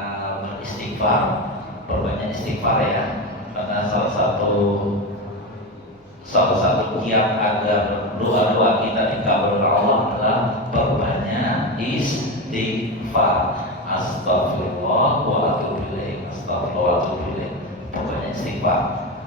beristighfar, perbanyak istighfar ya, karena salah satu kiat agar doa-doa kita dikabulkan Allah adalah perbanyak istighfar. Astagfirullah wa atubu ilaih, astagfirullah wa atubu ilaih. Perbanyak istighfar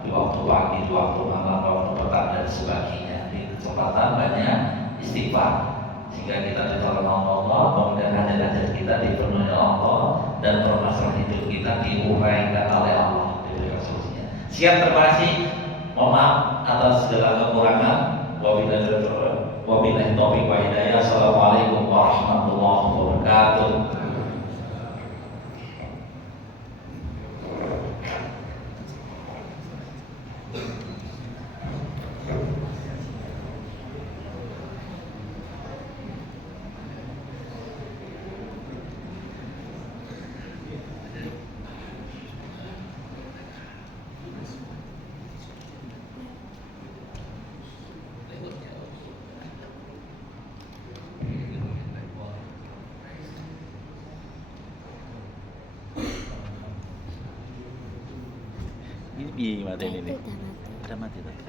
di waktu pagi, di waktu malam, di waktu petang dan sebagainya. Di kesempatan banyak istighfar sehingga kita ditolong Allah, kemudian hajat-hajat kita dipenuhi Allah, dan permasalahan hidup kita diuraikan oleh Allah, diberikan solusinya. Siap, terima kasih. Mohon maaf atas segala kekurangan. Wabillahi taufiq wa hidayah. Assalamualaikum warahmatullahi wabarakatuh. Ini mati ini. Udah mati tadi.